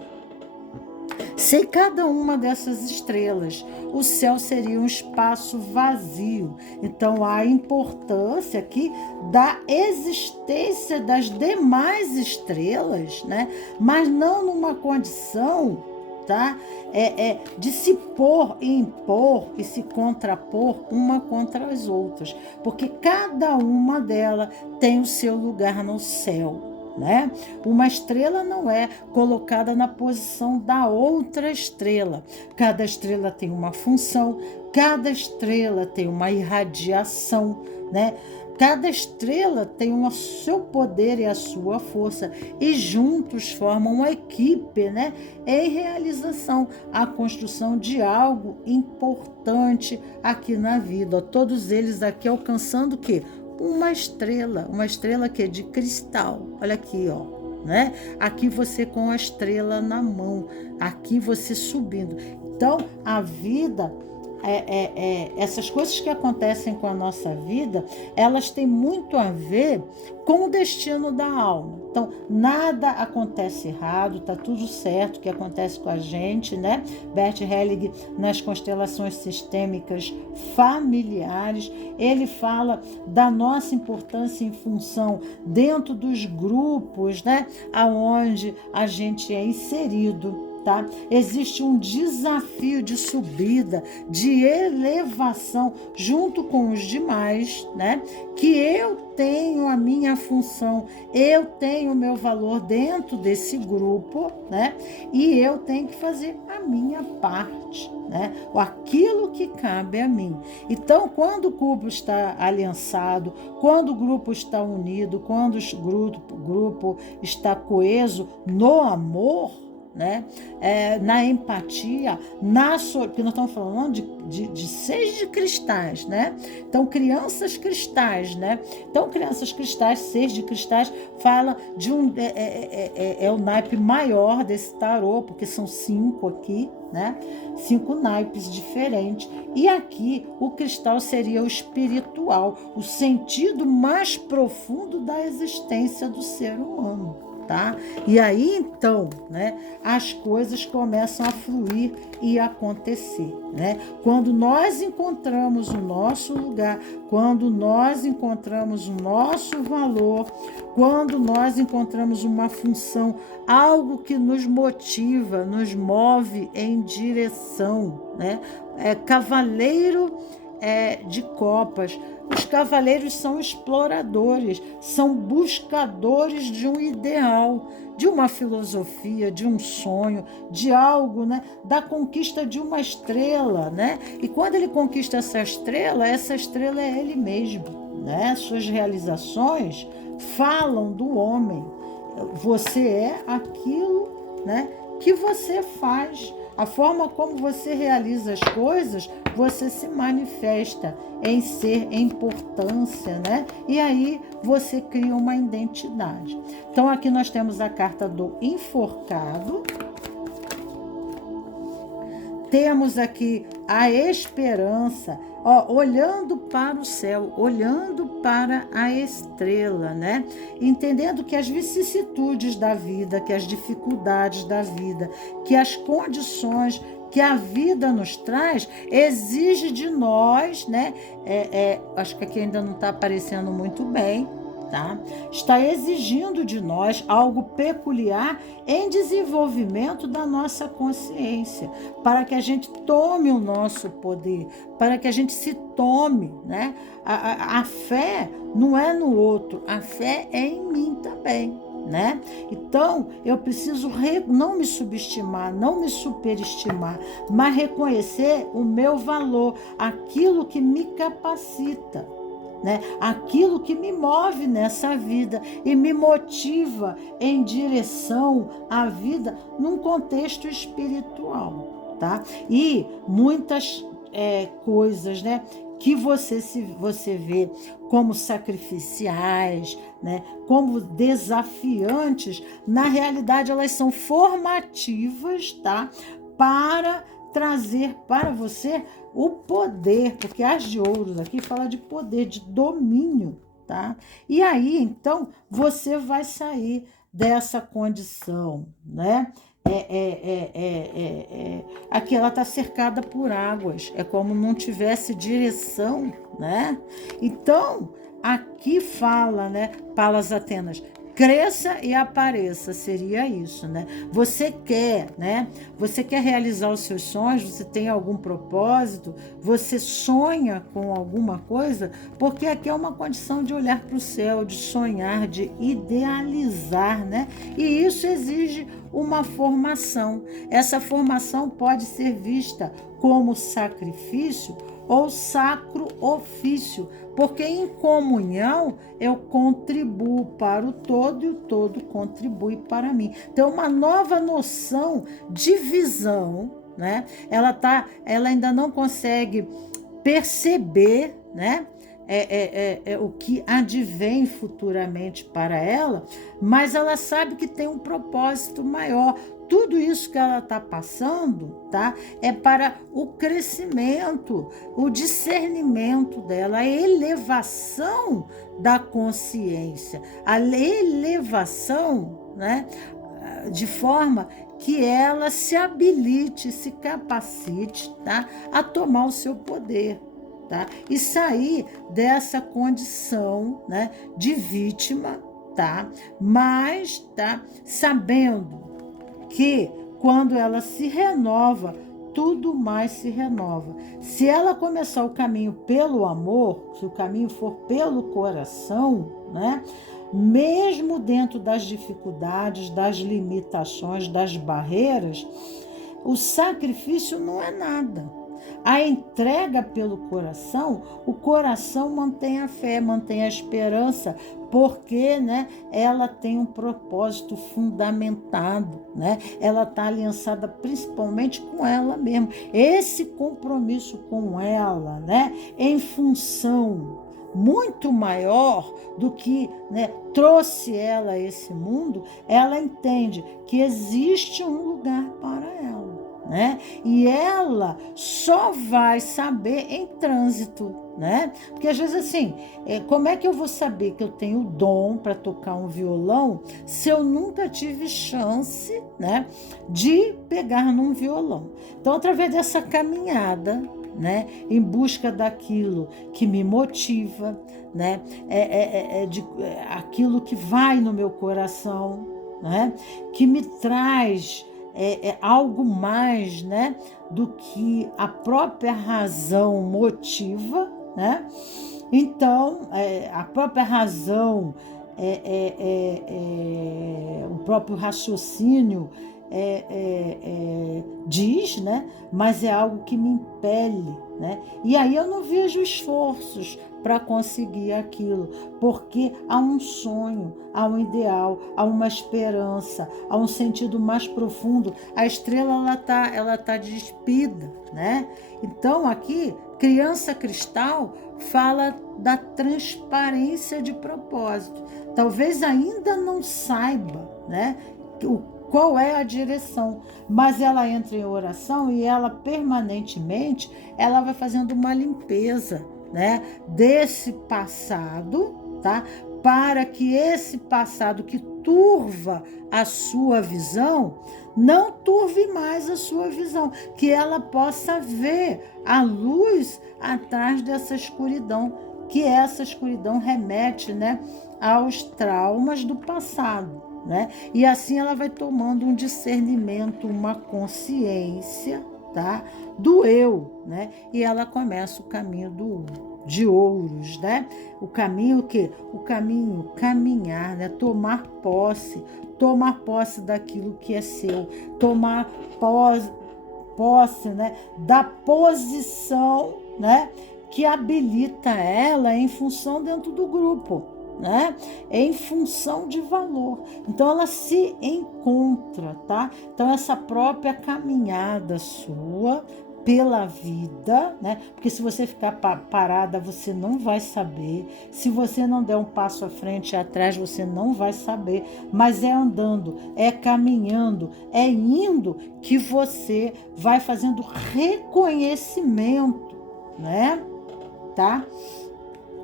sem cada uma dessas estrelas? O céu seria um espaço vazio. Então, há a importância aqui da existência das demais estrelas, né? Mas não numa condição, tá? De se pôr e impor e se contrapor uma contra as outras, porque cada uma delas tem o seu lugar no céu, né? Uma estrela não é colocada na posição da outra estrela. Cada estrela tem uma função, cada estrela tem uma irradiação, né? Cada estrela tem o seu poder e a sua força, e juntos formam uma equipe, né, em realização, a construção de algo importante aqui na vida. Todos eles aqui alcançando o quê? Uma estrela que é de cristal. Olha aqui, ó, né? Aqui você com a estrela na mão, aqui você subindo. Então, a vida, essas coisas que acontecem com a nossa vida, elas têm muito a ver com o destino da alma. Então, nada acontece errado, tá tudo certo que acontece com a gente, né? Bert Helling, nas constelações sistêmicas familiares, ele fala da nossa importância em função dentro dos grupos, né? Aonde a gente é inserido. Tá? Existe um desafio de subida, de elevação junto com os demais, né? Que eu tenho a minha função, eu tenho o meu valor dentro desse grupo, né? E eu tenho que fazer a minha parte, né? Aquilo que cabe a mim. Então, quando o grupo está aliançado, quando o grupo está unido, quando o grupo está coeso no amor, né? Na empatia, porque nós estamos falando de seres de cristais, né? Então, crianças cristais, né? Então, crianças cristais, seres de cristais, fala de o naipe maior desse tarô, porque são 5 aqui, né? 5 naipes diferentes. E aqui o cristal seria o espiritual, o sentido mais profundo da existência do ser humano. Tá? E aí, então, né, as coisas começam a fluir e acontecer, né? Quando nós encontramos o nosso lugar, quando nós encontramos o nosso valor, quando nós encontramos uma função, algo que nos motiva, nos move em direção, né? Cavaleiro de copas. Os cavaleiros são exploradores, são buscadores de um ideal, de uma filosofia, de um sonho, de algo, né? Da conquista de uma estrela, né? E quando ele conquista essa estrela é ele mesmo, né? Suas realizações falam do homem. Você é aquilo, né, que você faz. A forma como você realiza as coisas, você se manifesta em ser, em importância, né? E aí você cria uma identidade. Então, aqui nós temos a carta do enforcado. Temos aqui a esperança, ó, olhando para o céu, olhando para a estrela, né? Entendendo que as vicissitudes da vida, que as dificuldades da vida, que as condições que a vida nos traz, exige de nós, né? Acho que aqui ainda não está aparecendo muito bem, tá? Está exigindo de nós algo peculiar em desenvolvimento da nossa consciência, para que a gente tome o nosso poder, para que a gente se tome, né? A fé não é no outro, a fé é em mim também, né? Então, eu preciso não me subestimar, não me superestimar, mas reconhecer o meu valor, aquilo que me capacita, né? Aquilo que me move nessa vida e me motiva em direção à vida num contexto espiritual, tá? E muitas coisas, né, que você vê como sacrificiais, né, como desafiantes, na realidade elas são formativas, tá? Para trazer para você o poder, porque as de ouros aqui fala de poder, de domínio, tá? E aí, então, você vai sair dessa condição, né? Aqui ela está cercada por águas, é como não tivesse direção, né? Então, aqui fala, né, Palas Atenas, cresça e apareça, seria isso, né? Você quer, né? Você quer realizar os seus sonhos, você tem algum propósito, você sonha com alguma coisa, porque aqui é uma condição de olhar para o céu, de sonhar, de idealizar, né? E isso exige uma formação. Essa formação pode ser vista como sacrifício ou sacro ofício, porque em comunhão eu contribuo para o todo e o todo contribui para mim. Então, uma nova noção de visão, né? Ela ainda não consegue perceber, né? O que advém futuramente para ela, mas ela sabe que tem um propósito maior. Tudo isso que ela está passando, tá? É para o crescimento, o discernimento dela, a elevação da consciência, a elevação, né? De forma que ela se habilite, se capacite, tá? A tomar o seu poder. Tá? E sair dessa condição, né, de vítima, tá? Mas, tá, sabendo que quando ela se renova, tudo mais se renova. Se ela começar o caminho pelo amor, se o caminho for pelo coração, né, mesmo dentro das dificuldades, das limitações, das barreiras, o sacrifício não é nada. A entrega pelo coração, o coração mantém a fé, mantém a esperança, porque, né, ela tem um propósito fundamentado, né? Ela está aliançada principalmente com ela mesma. Esse compromisso com ela, né, em função muito maior do que, né, trouxe ela a esse mundo, ela entende que existe um lugar para ela. Né? E ela só vai saber em trânsito, né? Porque às vezes assim, como é que eu vou saber que eu tenho dom para tocar um violão se eu nunca tive chance, né, de pegar num violão? Então, através dessa caminhada, né, em busca daquilo que me motiva, né, aquilo que vai no meu coração, né, que me traz algo mais, né, do que a própria razão motiva, né? Então, a própria razão, o próprio raciocínio diz, né? Mas é algo que me impele, né? E aí eu não vejo esforços para conseguir aquilo, porque há um sonho, há um ideal, há uma esperança, há um sentido mais profundo. A estrela ela tá despida, né? Então aqui, criança cristal fala da transparência de propósito. Talvez ainda não saiba, né, qual é a direção, mas ela entra em oração e ela permanentemente ela vai fazendo uma limpeza, né, desse passado, tá? Para que esse passado que turva a sua visão não turve mais a sua visão, que ela possa ver a luz atrás dessa escuridão, que essa escuridão remete, né, aos traumas do passado, né? E assim ela vai tomando um discernimento, uma consciência, tá? Do eu, né? E ela começa o caminho de ouros, né? O caminho o quê? O caminho, caminhar, né? Tomar posse daquilo que é seu, tomar posse, né? Da posição, né? Que habilita ela em função dentro do grupo, né? Em função de valor. Então ela se encontra, tá? Então essa própria caminhada sua pela vida, né? Porque se você ficar parada, você não vai saber. Se você não der um passo à frente e atrás, você não vai saber. Mas é andando, é caminhando, é indo que você vai fazendo reconhecimento, né? Tá?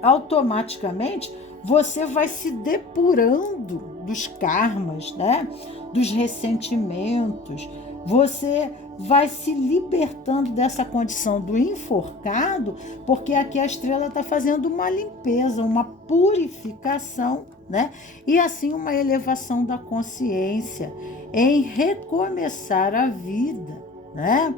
Automaticamente você vai se depurando dos karmas, né? Dos ressentimentos. Você vai se libertando dessa condição do enforcado, porque aqui a estrela está fazendo uma limpeza, uma purificação, né? E assim uma elevação da consciência em recomeçar a vida, né?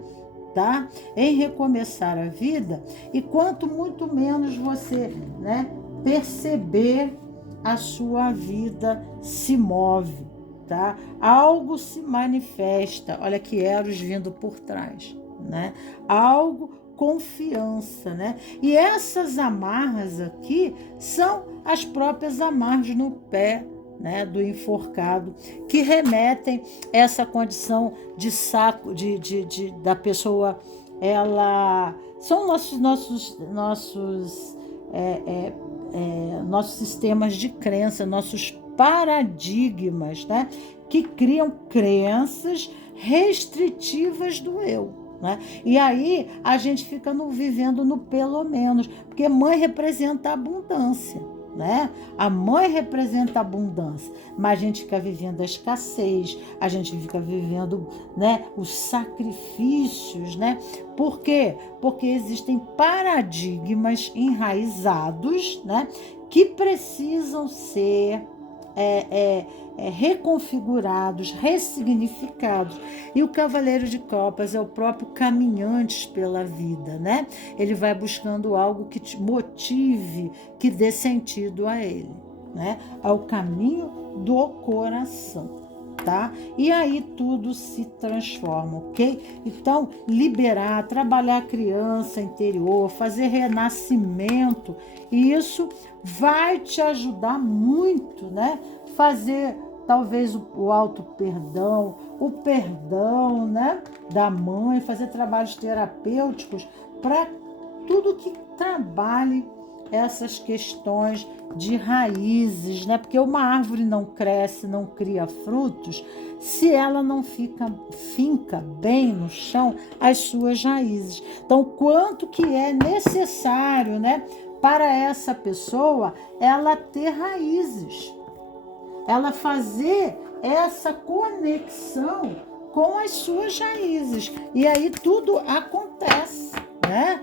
Tá? Em recomeçar a vida, e quanto muito menos você, né, perceber, a sua vida se move, tá? Algo se manifesta, olha que Eros vindo por trás, né? Algo, confiança, né? E essas amarras aqui são as próprias amarras no pé, né, do enforcado, que remetem essa condição de saco, da pessoa, ela são nossos sistemas de crença, nossos paradigmas, né, que criam crenças restritivas do eu. Né? E aí a gente fica vivendo no pelo menos, porque mãe representa a abundância. Né? A mãe representa a abundância, mas a gente fica vivendo a escassez, a gente fica vivendo, né, os sacrifícios, né? Por quê? Porque existem paradigmas enraizados, né, que precisam ser reconfigurados, ressignificados. E o Cavaleiro de Copas é o próprio caminhante pela vida, né? Ele vai buscando algo que te motive, que dê sentido a ele, né? Ao caminho do coração, tá? E aí tudo se transforma, ok? Então, liberar, trabalhar a criança interior, fazer renascimento, e isso vai te ajudar muito, né? Fazer talvez o auto-perdão, o perdão, né, da mãe, fazer trabalhos terapêuticos para tudo que trabalhe essas questões de raízes, né? Porque uma árvore não cresce, não cria frutos, se ela não finca bem no chão as suas raízes. Então, quanto que é necessário, né, para essa pessoa ela ter raízes, ela fazer essa conexão com as suas raízes. E aí tudo acontece, né?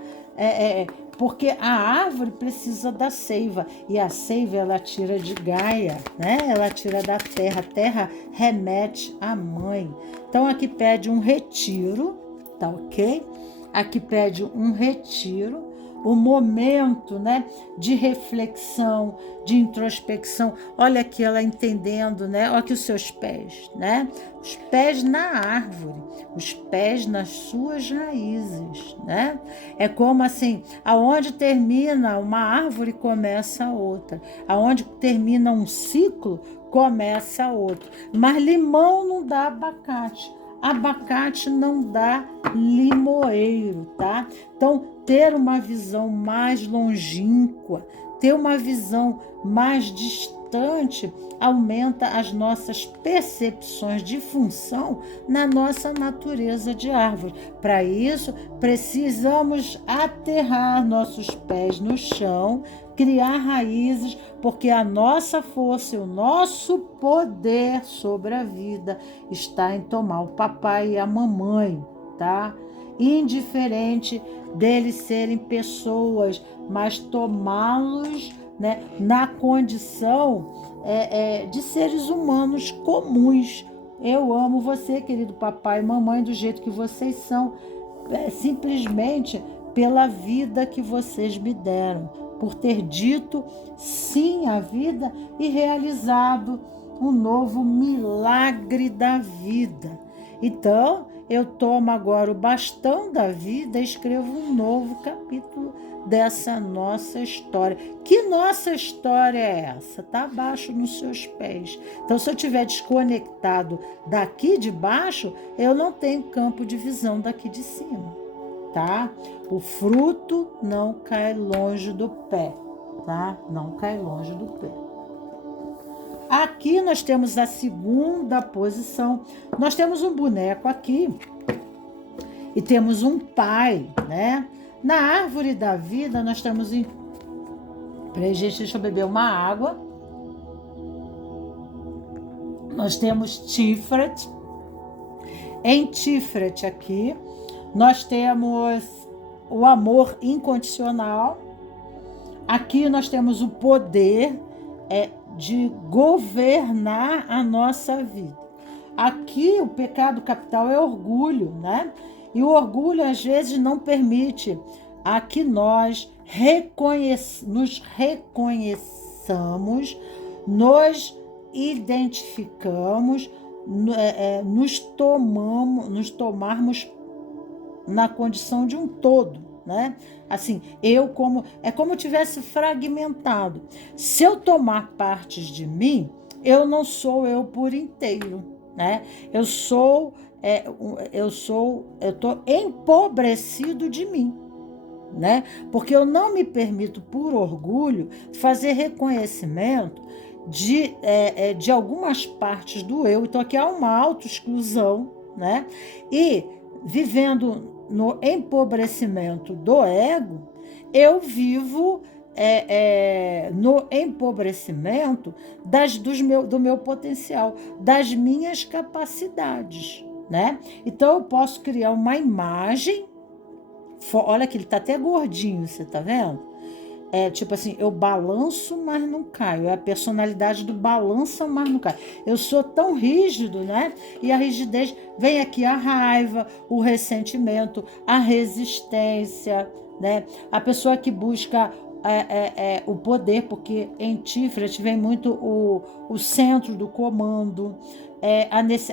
Porque a árvore precisa da seiva, e a seiva ela tira de Gaia, né? Ela tira da terra, a terra remete à mãe. Então aqui pede um retiro, tá ok? Aqui pede um retiro, o momento, né, de reflexão, de introspecção. Olha aqui ela entendendo, né? Olha aqui os seus pés, né? Os pés na árvore, os pés nas suas raízes, né? É como assim, aonde termina uma árvore começa outra, aonde termina um ciclo começa outro. Mas limão não dá abacate. Abacate não dá limoeiro, tá? Então, ter uma visão mais longínqua, ter uma visão mais distante, aumenta as nossas percepções de função na nossa natureza de árvore. Para isso, precisamos aterrar nossos pés no chão, criar raízes, porque a nossa força e o nosso poder sobre a vida está em tomar o papai e a mamãe, tá? Indiferente deles serem pessoas, mas tomá-los, né, na condição de seres humanos comuns. Eu amo você, querido papai e mamãe, do jeito que vocês são. simplesmente pela vida que vocês me deram, por ter dito sim à vida e realizado um novo milagre da vida. Então, eu tomo agora o bastão da vida e escrevo um novo capítulo dessa nossa história. Que nossa história é essa? Está abaixo nos seus pés. Então, se eu estiver desconectado daqui de baixo, eu não tenho campo de visão daqui de cima, tá? O fruto não cai longe do pé, tá? Não cai longe do pé. Aqui nós temos a segunda posição. Nós temos um boneco aqui e temos um pai, né? Na árvore da vida nós estamos em... Peraí, gente, deixa eu beber uma água. Nós temos Tiferet. Em Tiferet aqui, nós temos o amor incondicional. Aqui nós temos o poder de governar a nossa vida. Aqui o pecado capital é orgulho, né? E o orgulho às vezes não permite a que nós nos reconheçamos, nos identificamos, nos tomarmos na condição de um todo, né? Assim, é como eu tivesse fragmentado. Se eu tomar partes de mim, eu não sou eu por inteiro, né? Eu estou empobrecido de mim, né? Porque eu não me permito, por orgulho, fazer reconhecimento de algumas partes do eu. Então aqui há uma autoexclusão, né? E vivendo no empobrecimento do ego, eu vivo no empobrecimento do meu potencial, das minhas capacidades, né? Então eu posso criar uma imagem. Olha que ele está até gordinho, você tá vendo? Tipo assim, eu balanço, mas não caio. É a personalidade do balança, mas não cai. Eu sou tão rígido, né? E a rigidez vem aqui a raiva, o ressentimento, a resistência, né? A pessoa que busca o poder, porque em Tiferet vem muito o centro do comando.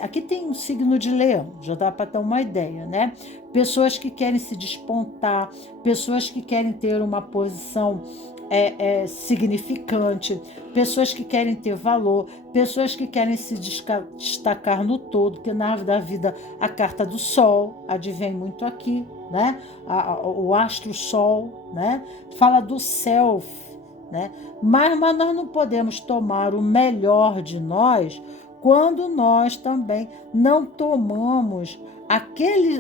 Aqui tem um signo de leão, já dá para ter uma ideia, né? Pessoas que querem se despontar, pessoas que querem ter uma posição significante, pessoas que querem ter valor, pessoas que querem se destacar no todo, que na árvore da vida a carta do sol advém muito aqui, né? O astro sol, né? Fala do self, né? Mas nós não podemos tomar o melhor de nós quando nós também não tomamos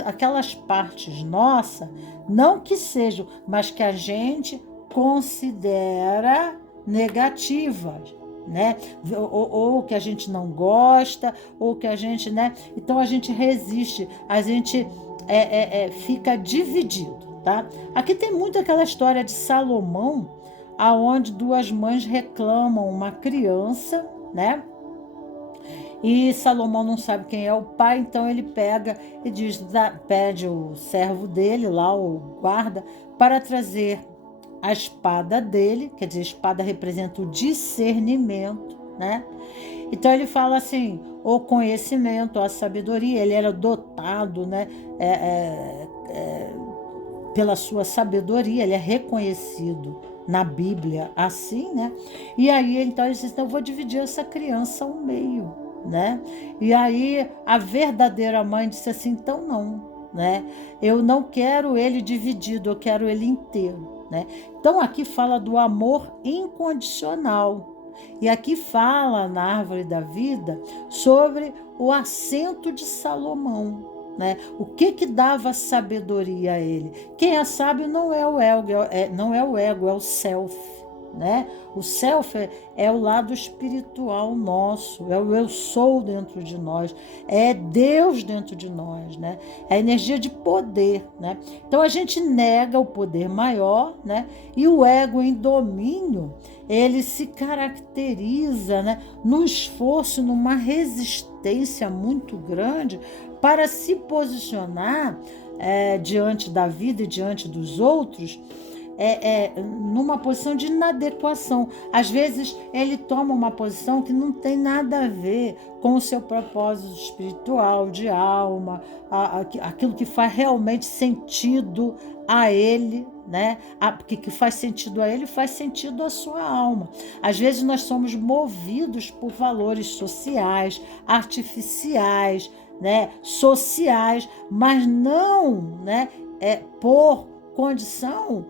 aquelas partes nossas, não que sejam, mas que a gente considera negativas, né? Ou que a gente não gosta, ou que a gente, né? Então a gente resiste, a gente fica dividido, tá? Aqui tem muito aquela história de Salomão, aonde duas mães reclamam uma criança, né? E Salomão não sabe quem é o pai, então ele pega e pede o servo dele, lá o guarda, para trazer a espada dele, quer dizer, a espada representa o discernimento, né? Então ele fala assim, o conhecimento, a sabedoria, ele era dotado, né? Pela sua sabedoria, ele é reconhecido na Bíblia assim, né? E aí então ele diz, então eu vou dividir essa criança ao meio, né? E aí a verdadeira mãe disse assim, então não, né? Eu não quero ele dividido, eu quero ele inteiro, né? Então aqui fala do amor incondicional. E aqui fala na árvore da vida sobre o assento de Salomão, né? O que dava sabedoria a ele? Quem é sábio não é o ego, não é o ego, é o self, né? O self é o lado espiritual nosso, é o eu sou dentro de nós, é Deus dentro de nós, né? É a energia de poder, né? Então a gente nega o poder maior, né? E o ego em domínio, ele se caracteriza, né, no esforço, numa resistência muito grande para se posicionar diante da vida e diante dos outros, numa posição de inadequação. Às vezes ele toma uma posição que não tem nada a ver com o seu propósito espiritual, de alma, aquilo que faz realmente sentido a ele, né? Que faz sentido a ele, faz sentido à sua alma. Às vezes nós somos movidos por valores sociais, artificiais, né? Sociais, mas não, né? Por condição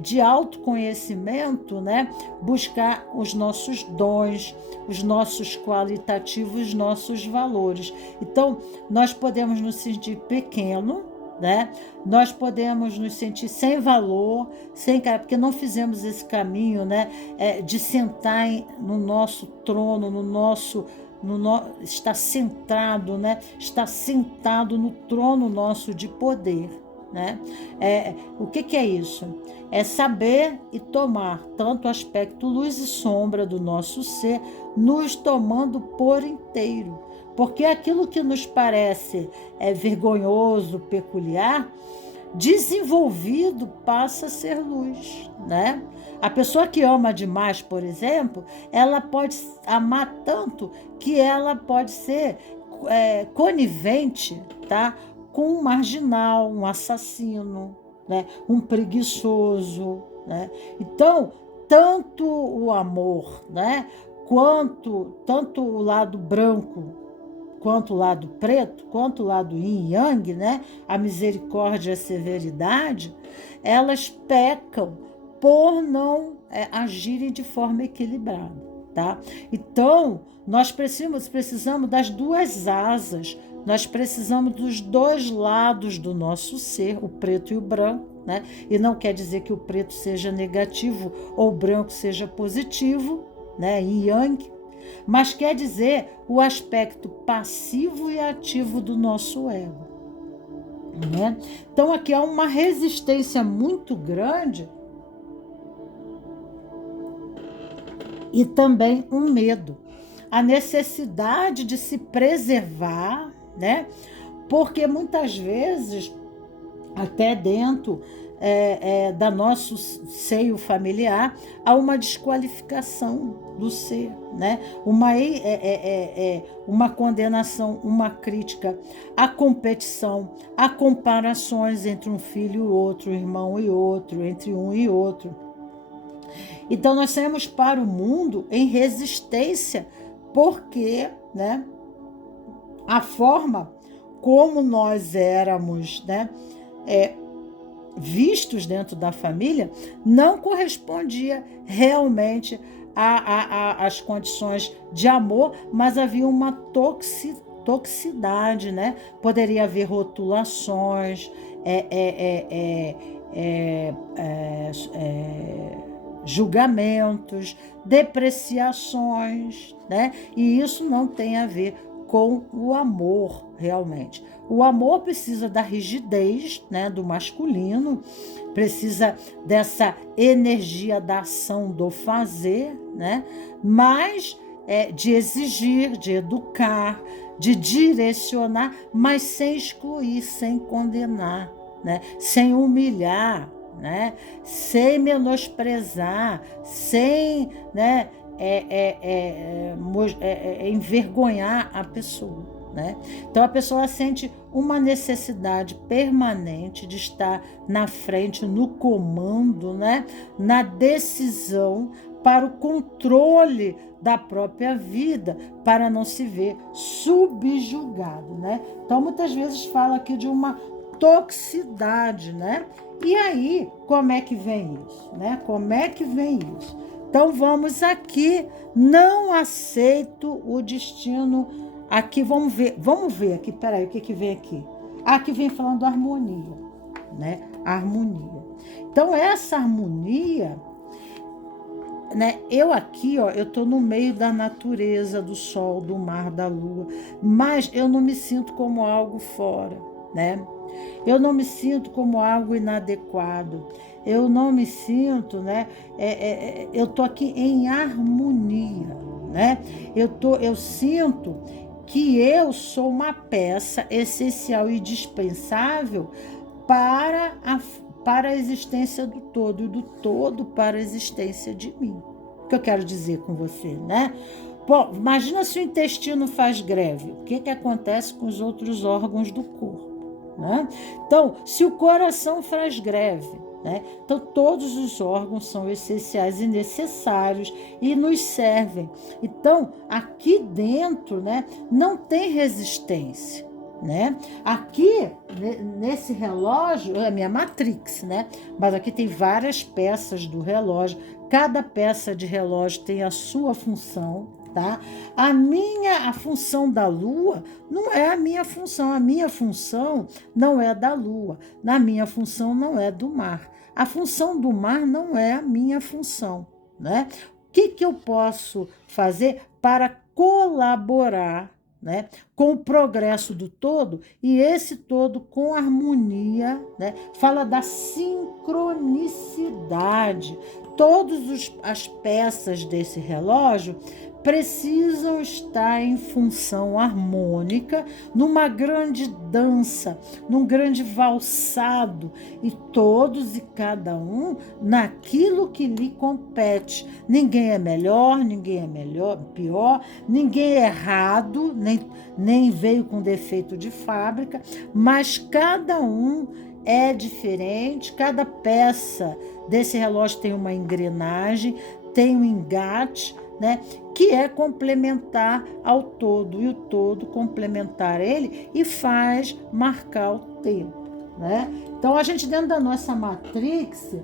de autoconhecimento, né? Buscar os nossos dons, os nossos qualitativos, os nossos valores. Então, nós podemos nos sentir pequeno, né? Nós podemos nos sentir sem valor, sem cara, porque não fizemos esse caminho, né? De sentar no nosso trono, está centrado, né? Está sentado no trono nosso de poder, né? O que é isso? É saber e tomar tanto o aspecto luz e sombra do nosso ser, nos tomando por inteiro. Porque aquilo que nos parece vergonhoso, peculiar, desenvolvido passa a ser luz, né? A pessoa que ama demais, por exemplo, ela pode amar tanto que ela pode ser conivente, tá? Com um marginal, um assassino, né? Um preguiçoso, né? Então, tanto o amor, né? Tanto o lado branco, quanto o lado preto, quanto o lado yin e yang, né? A misericórdia e a severidade, elas pecam por não agirem de forma equilibrada, tá? Então, nós precisamos das duas asas, nós precisamos dos dois lados do nosso ser, o preto e o branco, né? E não quer dizer que o preto seja negativo ou o branco seja positivo, né? Yin yang, mas quer dizer o aspecto passivo e ativo do nosso ego, né? Então aqui há uma resistência muito grande e também um medo, a necessidade de se preservar, né? Porque muitas vezes, até dentro da nosso seio familiar, há uma desqualificação do ser, né? Uma condenação, uma crítica, a competição, a comparações entre um filho e outro, um irmão e outro, entre um e outro. Então nós saímos para o mundo em resistência, porque, né, a forma como nós éramos, né, vistos dentro da família não correspondia realmente às condições de amor, mas havia uma toxicidade, né? Poderia haver rotulações, julgamentos, depreciações, né? E isso não tem a ver com o amor, realmente. O amor precisa da rigidez, né, do masculino, precisa dessa energia da ação, do fazer, né? Mas de exigir, de educar, de direcionar, mas sem excluir, sem condenar, né? Sem humilhar, né? Sem menosprezar, sem, né, envergonhar a pessoa, né? Então a pessoa sente uma necessidade permanente de estar na frente, no comando, né? Na decisão, para o controle da própria vida, para não se ver subjugado, né? Então muitas vezes fala aqui de uma toxicidade, né? E aí, como é que vem isso, né? Como é que vem isso? Então vamos aqui, não aceito o destino. Aqui vamos ver aqui, peraí, o que vem aqui? Aqui vem falando harmonia, né? Harmonia. Então essa harmonia, né? Eu aqui, ó, eu tô no meio da natureza, do sol, do mar, da lua, mas eu não me sinto como algo fora, né? Eu não me sinto como algo inadequado. Eu não me sinto, né? Eu tô aqui em harmonia, né? Eu sinto que eu sou uma peça essencial e dispensável para a existência do todo, e do todo para a existência de mim. O que eu quero dizer com você, né? Bom, imagina se o intestino faz greve, o que acontece com os outros órgãos do corpo, né? Então, se o coração faz greve, né? Então, todos os órgãos são essenciais e necessários e nos servem. Então, aqui dentro, né, não tem resistência, né? Aqui, nesse relógio, é a minha matrix, né? Mas aqui tem várias peças do relógio. Cada peça de relógio tem a sua função, tá? A função da Lua não é a minha função não é da Lua, a minha função não é do mar, a função do mar não é a minha função, né? O que eu posso fazer para colaborar, né, com o progresso do todo, e esse todo com harmonia, né? Fala da sincronicidade. Todas as peças desse relógio precisam estar em função harmônica, numa grande dança, num grande valsado, e todos e cada um naquilo que lhe compete. Ninguém é melhor, pior, ninguém é errado, nem veio com defeito de fábrica, mas cada um é diferente, cada peça desse relógio tem uma engrenagem, tem um engate, né, que é complementar ao todo, e o todo complementar ele e faz marcar o tempo, né? Então, a gente, dentro da nossa matrix,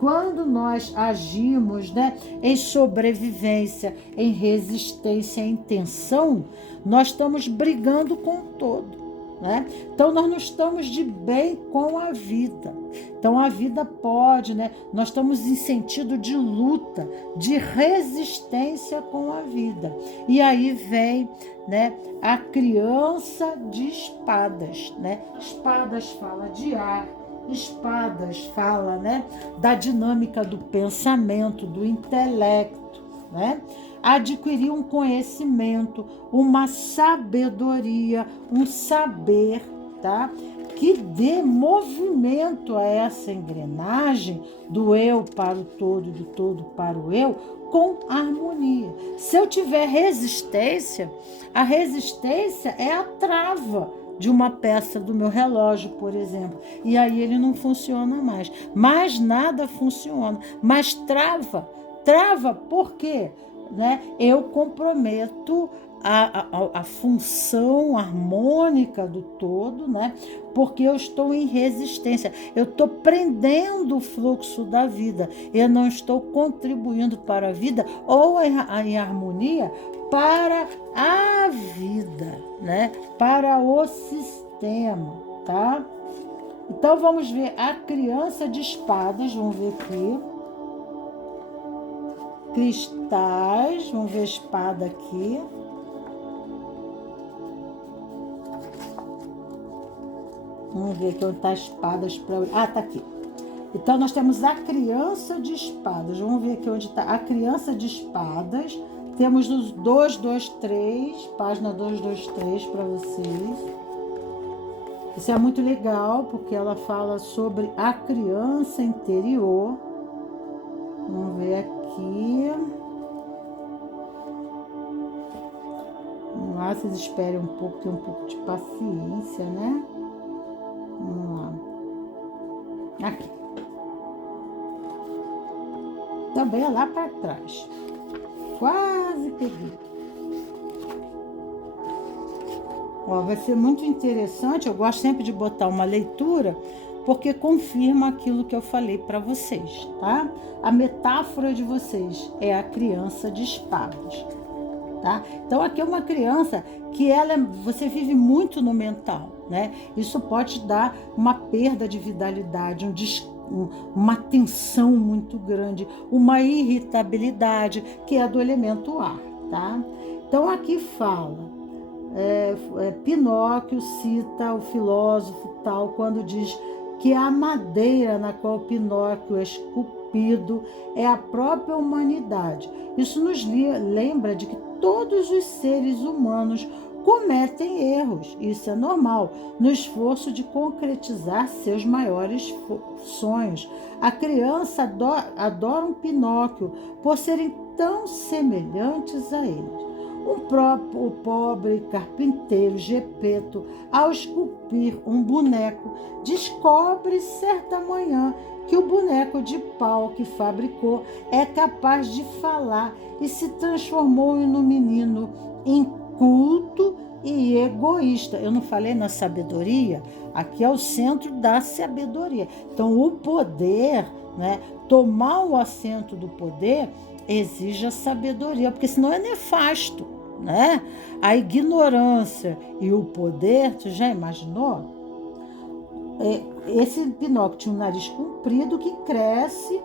quando nós agimos, né, em sobrevivência, em resistência, em tensão, nós estamos brigando com o todo, né? Então, nós não estamos de bem com a vida. Então, a vida pode, né? Nós estamos em sentido de luta, de resistência com a vida. E aí vem, né, a criança de espadas, né? Espadas fala de ar, espadas fala, né, da dinâmica do pensamento, do intelecto, né? Adquirir um conhecimento, uma sabedoria, um saber, tá? Que dê movimento a essa engrenagem do eu para o todo, do todo para o eu, com harmonia. Se eu tiver resistência, a resistência é a trava de uma peça do meu relógio, por exemplo, e aí ele não funciona mais. Mais nada funciona, mas trava. Trava por quê? Né? Eu comprometo a função harmônica do todo, né? Porque eu estou em resistência, eu estou prendendo o fluxo da vida, eu não estou contribuindo para a vida ou em harmonia para a vida, né? Para o sistema, tá? Então vamos ver a criança de espadas, vamos ver aqui. Cristais, vamos ver a espada aqui. Vamos ver aqui onde está as espadas. Tá aqui. Então, nós temos a criança de espadas. Vamos ver aqui onde está a criança de espadas. Temos os 223, página 223 para vocês. Isso é muito legal, porque ela fala sobre a criança interior. Vamos ver aqui. Vamos lá, vocês esperem um pouco, tem um pouco de paciência, né? Vamos lá. Aqui. Também é lá para trás. Quase peguei. Ó, vai ser muito interessante. Eu gosto sempre de botar uma leitura, porque confirma aquilo que eu falei para vocês, tá? A metáfora de vocês é a criança de espadas, tá? Então, aqui é uma criança que você vive muito no mental, né? Isso pode dar uma perda de vitalidade, uma tensão muito grande, uma irritabilidade, que é do elemento ar, tá? Então, aqui fala, Pinóquio cita o filósofo tal, quando diz que a madeira na qual Pinóquio é esculpido é a própria humanidade. Isso nos lembra de que todos os seres humanos cometem erros, isso é normal, no esforço de concretizar seus maiores sonhos. A criança adora um Pinóquio por serem tão semelhantes a eles. O pobre carpinteiro Gepeto, ao esculpir um boneco, descobre certa manhã que o boneco de pau que fabricou é capaz de falar e se transformou em um menino inculto e egoísta. Eu não falei na sabedoria? Aqui é o centro da sabedoria. Então, o poder, né, tomar o assento do poder, exige a sabedoria, porque senão é nefasto, né? A ignorância e o poder, tu já imaginou? Esse Pinóquio tinha um nariz comprido que cresce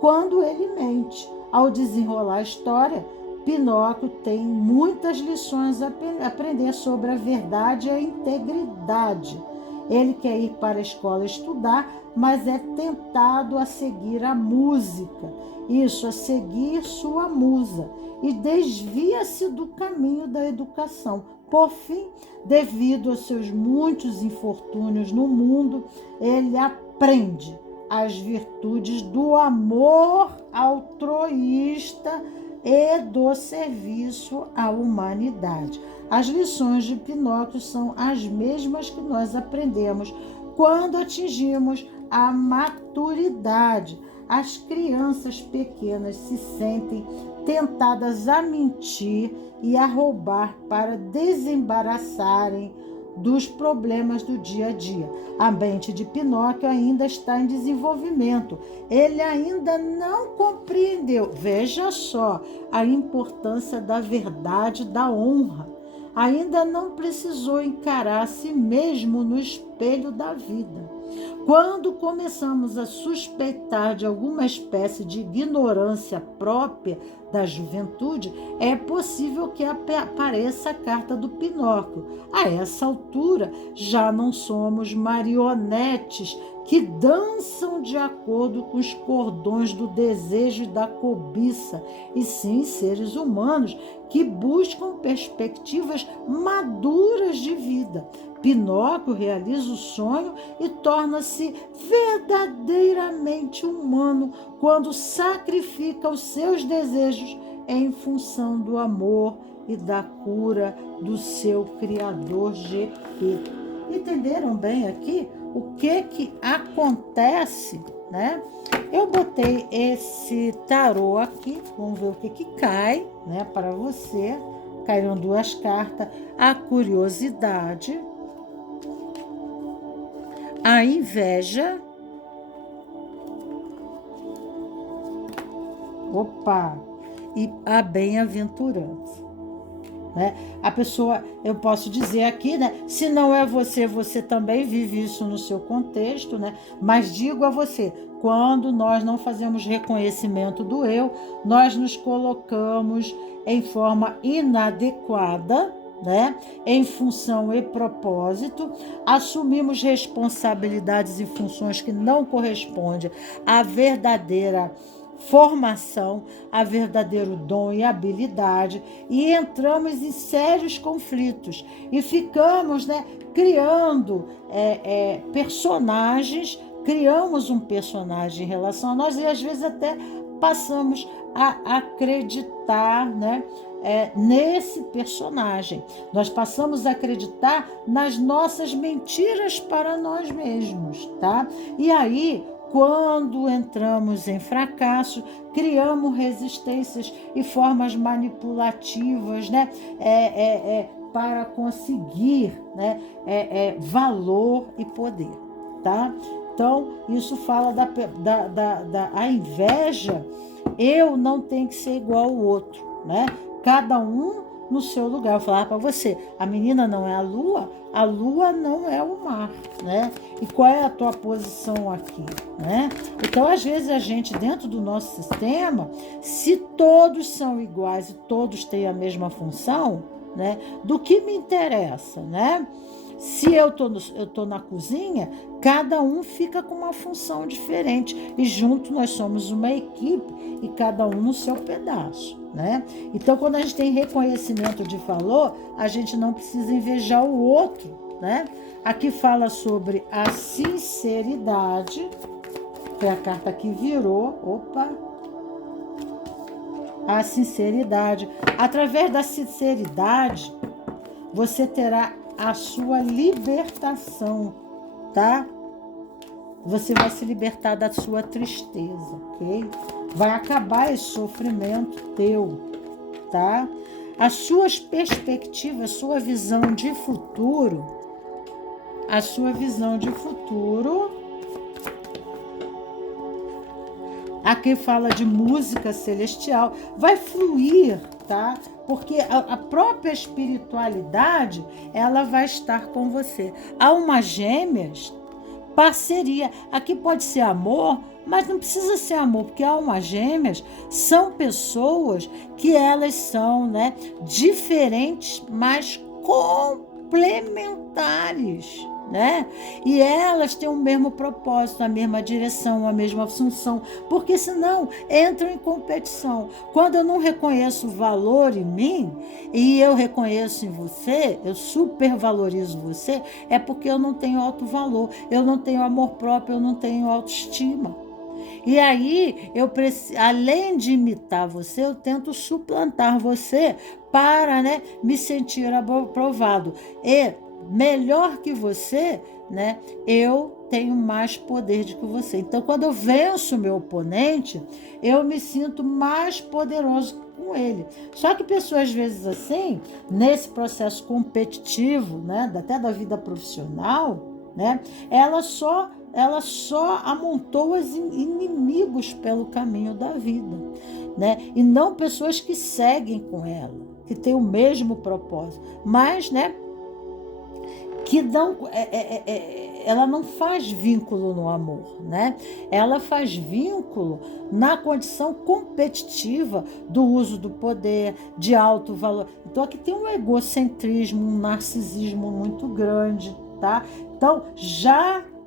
quando ele mente. Ao desenrolar a história, Pinóquio tem muitas lições a aprender sobre a verdade e a integridade. Ele quer ir para a escola estudar, mas é tentado a seguir a música. Isso, a seguir sua musa. E desvia-se do caminho da educação. Por fim, devido aos seus muitos infortúnios no mundo, ele aprende as virtudes do amor altruísta e do serviço à humanidade. As lições de Pinóquio são as mesmas que nós aprendemos quando atingimos a maturidade. As crianças pequenas se sentem tentadas a mentir e a roubar para desembaraçarem dos problemas do dia a dia. A mente de Pinóquio ainda está em desenvolvimento. Ele ainda não compreendeu, veja só, a importância da verdade, da honra. Ainda não precisou encarar a si mesmo no espelho da vida. Quando começamos a suspeitar de alguma espécie de ignorância própria da juventude, é possível que apareça a carta do Pinóquio. A essa altura, já não somos marionetes que dançam de acordo com os cordões do desejo e da cobiça, e sim seres humanos que buscam perspectivas maduras de vida. Pinóquio realiza o sonho e torna-se verdadeiramente humano quando sacrifica os seus desejos em função do amor e da cura do seu criador Gepeto. Entenderam bem aqui o que acontece, né? Eu botei esse tarô aqui, vamos ver o que cai, né, para você. Caíram duas cartas: a curiosidade, a inveja, e a bem-aventurança. Né? A pessoa, eu posso dizer aqui, né? Se não é você, você também vive isso no seu contexto, né? Mas digo a você, quando nós não fazemos reconhecimento do eu, nós nos colocamos em forma inadequada, né? Em função e propósito, assumimos responsabilidades e funções que não correspondem à verdadeira formação, a verdadeiro dom e habilidade, e entramos em sérios conflitos e ficamos, né, criando personagens, criamos um personagem em relação a nós e às vezes até passamos a acreditar, né, nesse personagem. Nós passamos a acreditar nas nossas mentiras para nós mesmos, tá? E aí, quando entramos em fracasso, criamos resistências e formas manipulativas, né? Para conseguir, né? Valor e poder, tá? Então, isso fala da inveja. Eu não tenho que ser igual ao outro, né? Cada um no seu lugar. Eu falava para você, a menina não é a lua não é o mar, né? E qual é a tua posição aqui, né? Então, às vezes, a gente, dentro do nosso sistema, se todos são iguais e todos têm a mesma função, né? Do que me interessa, né? Se eu tô na cozinha, cada um fica com uma função diferente. E junto nós somos uma equipe e cada um no seu pedaço, né? Então, quando a gente tem reconhecimento de valor, a gente não precisa invejar o outro, né? Aqui fala sobre a sinceridade, foi a carta que virou, a sinceridade. Através da sinceridade, você terá a sua libertação, tá? Você vai se libertar da sua tristeza, ok? Vai acabar esse sofrimento teu, tá? As suas perspectivas, sua visão de futuro, aqui fala de música celestial, vai fluir, tá? Porque a própria espiritualidade, ela vai estar com você. Almas gêmeas, parceria. Aqui pode ser amor, mas não precisa ser amor, porque almas gêmeas são pessoas que elas são, né, diferentes, mas complementares, né? E elas têm o mesmo propósito, a mesma direção, a mesma função, porque senão entram em competição. Quando eu não reconheço o valor em mim e eu reconheço em você, eu supervalorizo você, é porque eu não tenho alto valor, eu não tenho amor próprio, eu não tenho autoestima. E aí, além de imitar você, eu tento suplantar você para, né, me sentir aprovado. E melhor que você, né, eu tenho mais poder do que você. Então, quando eu venço o meu oponente, eu me sinto mais poderoso com ele. Só que pessoas, às vezes assim, nesse processo competitivo, né, até da vida profissional, né, ela só amontou os inimigos pelo caminho da vida, né? E não pessoas que seguem com ela, que têm o mesmo propósito, mas, né, que não, ela não faz vínculo no amor, né? Ela faz vínculo na condição competitiva do uso do poder, de alto valor. Então aqui tem um egocentrismo, um narcisismo muito grande, tá? Então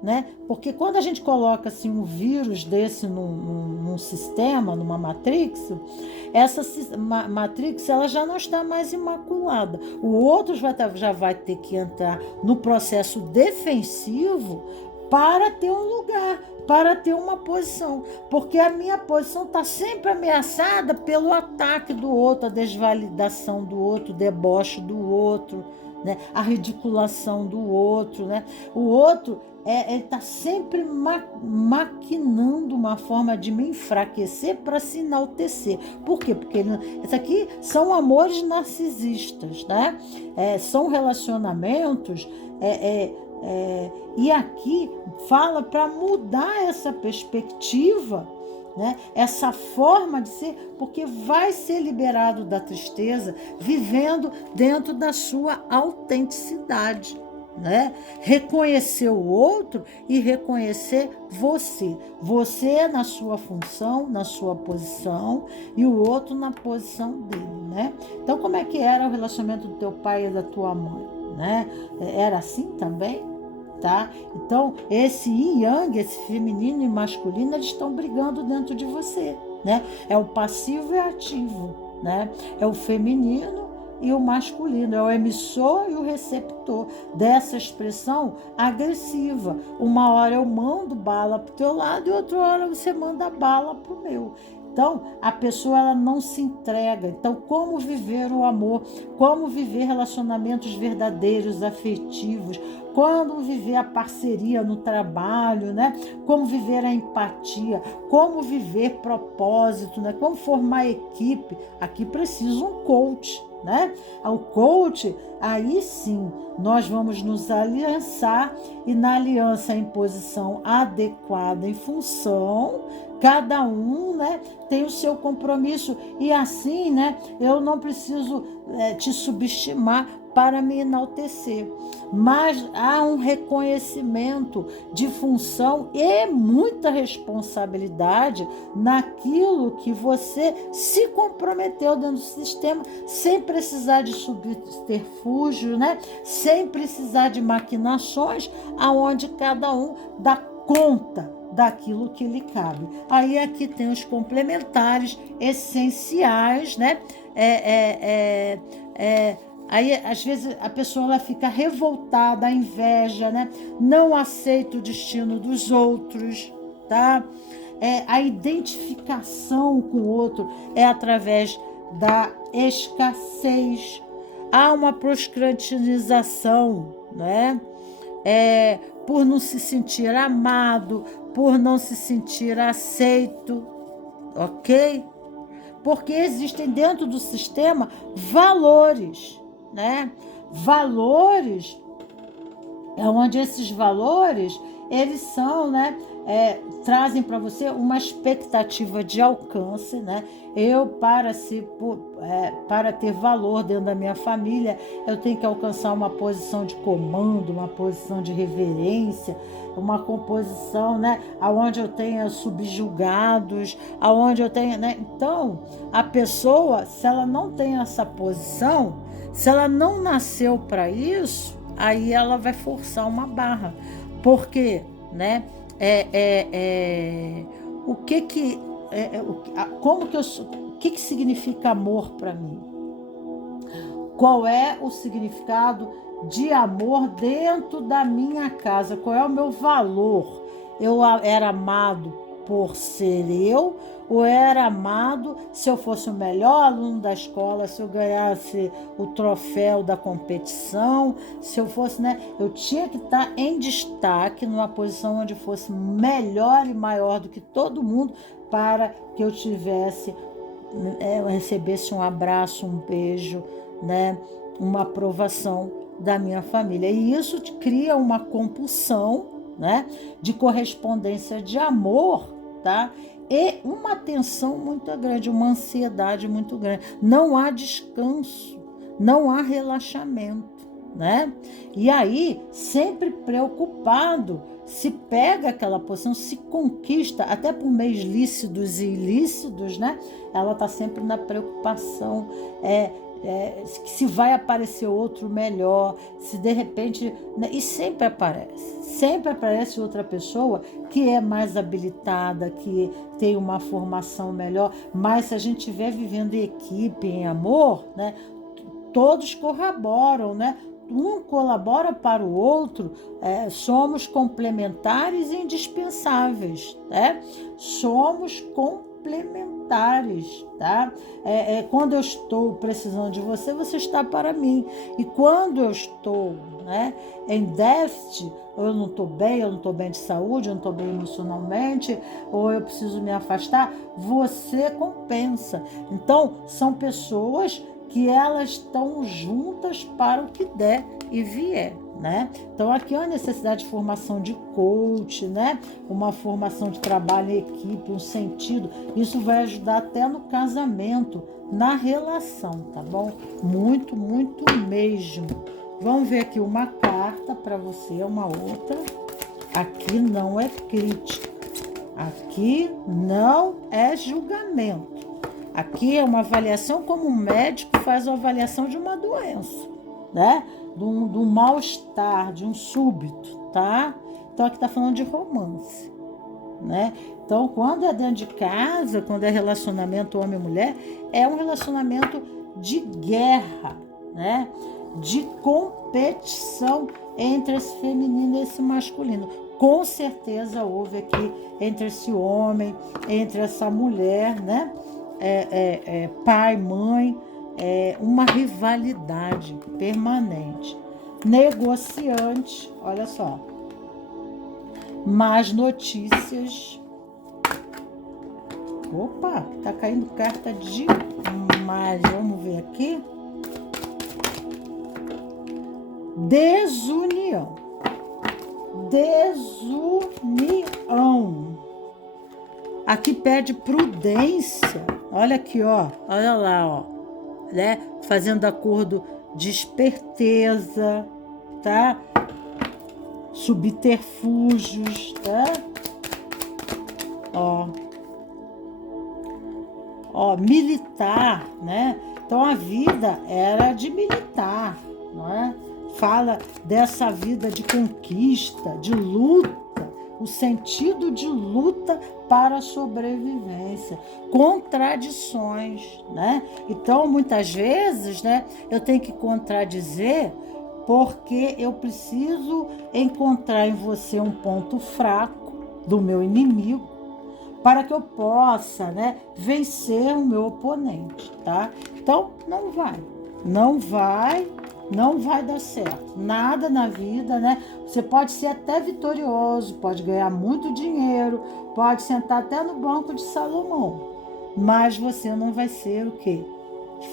né? Porque quando a gente coloca assim um vírus desse num sistema, numa matrix, essa matrix ela já não está mais imaculada. O outro já vai ter que entrar no processo defensivo para ter um lugar, para ter uma posição, porque a minha posição está sempre ameaçada pelo ataque do outro, a desvalidação do outro, o deboche do outro, né? A ridiculação do outro, né? O outro ele está sempre maquinando uma forma de me enfraquecer para se enaltecer. Por quê? Porque isso aqui são amores narcisistas, né? São relacionamentos e aqui fala para mudar essa perspectiva, né? Essa forma de ser, porque vai ser liberado da tristeza vivendo dentro da sua autenticidade, né? Reconhecer o outro e reconhecer você na sua função, na sua posição, e o outro na posição dele, né? Então, como é que era o relacionamento do teu pai e da tua mãe, né? Era assim também? Tá? Então, esse yin yang, esse feminino e masculino, eles estão brigando dentro de você, né? É o passivo e ativo, né? É o feminino e o masculino, é o emissor e o receptor dessa expressão agressiva. Uma hora eu mando bala pro teu lado e outra hora você manda bala pro meu. Então, a pessoa ela não se entrega. Então, como viver o amor? Como viver relacionamentos verdadeiros, afetivos? Como viver a parceria no trabalho, né? Como viver a empatia? Como viver propósito, né? Como formar equipe? Aqui precisa um coach, né? O coach, aí sim, nós vamos nos aliançar e na aliança em posição adequada, em função, cada um, né, tem o seu compromisso e assim, né, eu não preciso te subestimar para me enaltecer, mas há um reconhecimento de função e muita responsabilidade naquilo que você se comprometeu dentro do sistema, sem precisar de subterfúgio, né? Sem precisar de maquinações, aonde cada um dá conta daquilo que lhe cabe. Aí aqui tem os complementares essenciais, né? Aí, às vezes, a pessoa ela fica revoltada, a inveja, né? Não aceita o destino dos outros, tá? A identificação com o outro é através da escassez. Há uma procrastinação, né? Por não se sentir amado, por não se sentir aceito, ok? Porque existem dentro do sistema valores, né? Valores é onde esses valores, eles são, né? Trazem para você uma expectativa de alcance, né? Para ter valor dentro da minha família, eu tenho que alcançar uma posição de comando, uma posição de reverência, uma composição, né? Aonde eu tenha subjugados, aonde eu tenha, né? Então, a pessoa, se ela não tem essa posição, se ela não nasceu para isso, aí ela vai forçar uma barra. Por quê? Né? O que significa amor para mim? Qual é o significado de amor dentro da minha casa? Qual é o meu valor? Eu era amado por ser eu, ou era amado se eu fosse o melhor aluno da escola, se eu ganhasse o troféu da competição, se eu fosse, né? Eu tinha que estar em destaque, numa posição onde fosse melhor e maior do que todo mundo, para que eu eu recebesse um abraço, um beijo, né? Uma aprovação da minha família. E isso cria uma compulsão, né? De correspondência de amor, tá? E uma tensão muito grande, uma ansiedade muito grande. Não há descanso, não há relaxamento, né? E aí, sempre preocupado, se pega aquela posição, se conquista, até por meios lícitos e ilícitos, né? Ela está sempre na preocupação, se vai aparecer outro melhor, se de repente, né? E sempre aparece outra pessoa que é mais habilitada, que tem uma formação melhor, mas se a gente estiver vivendo em equipe, em amor, né? Todos corroboram, né? Um colabora para o outro, somos complementares e indispensáveis, né? Somos complementares, tá? Quando eu estou precisando de você, você está para mim. E quando eu estou, né, em déficit, ou eu não estou bem de saúde, eu não estou bem emocionalmente, ou eu preciso me afastar, você compensa. Então, são pessoas que elas estão juntas para o que der e vier, né? Então aqui é uma necessidade de formação de coach, né? Uma formação de trabalho em equipe, um sentido. Isso vai ajudar até no casamento, na relação, tá bom? Muito, muito mesmo. Vamos ver aqui uma carta para você, uma outra. Aqui não é crítica. Aqui não é julgamento. Aqui é uma avaliação como um médico faz uma avaliação de uma doença, né? De um mal-estar, de um súbito, tá? Então aqui está falando de romance, né? Então quando é dentro de casa, quando é relacionamento homem e mulher, é um relacionamento de guerra, né? De competição entre esse feminino e esse masculino. Com certeza houve aqui entre esse homem, entre essa mulher, né? Pai, mãe, uma rivalidade permanente. Negociante, olha só. Más notícias. Opa, tá caindo carta demais. Vamos ver aqui. Desunião. Aqui pede prudência. Olha aqui, ó. Olha lá, ó. Né? Fazendo acordo de esperteza, tá? Subterfúgios, tá? Ó, militar, né? Então a vida era de militar, não é? Fala dessa vida de conquista, de luta o sentido de luta para a sobrevivência, contradições, né? Então, muitas vezes, né, eu tenho que contradizer porque eu preciso encontrar em você um ponto fraco do meu inimigo para que eu possa, né, vencer o meu oponente, tá? Então, não vai dar certo. Nada na vida, né? Você pode ser até vitorioso, pode ganhar muito dinheiro, pode sentar até no banco de Salomão, mas você não vai ser o quê?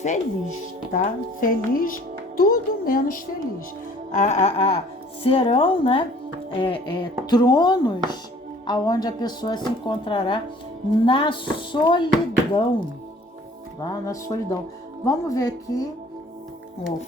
Feliz, tá? Feliz, tudo menos feliz. Serão, né, tronos aonde a pessoa se encontrará na solidão, tá? Na solidão. Vamos ver aqui,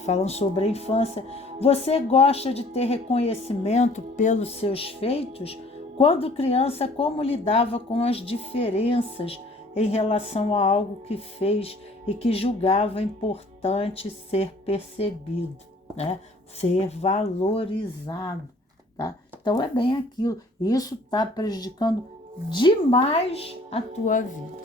falando sobre a infância. Você gosta de ter reconhecimento pelos seus feitos? Quando criança, como lidava com as diferenças em relação a algo que fez e que julgava importante ser percebido, né? Ser valorizado, tá? Então é bem aquilo. Isso está prejudicando demais a tua vida,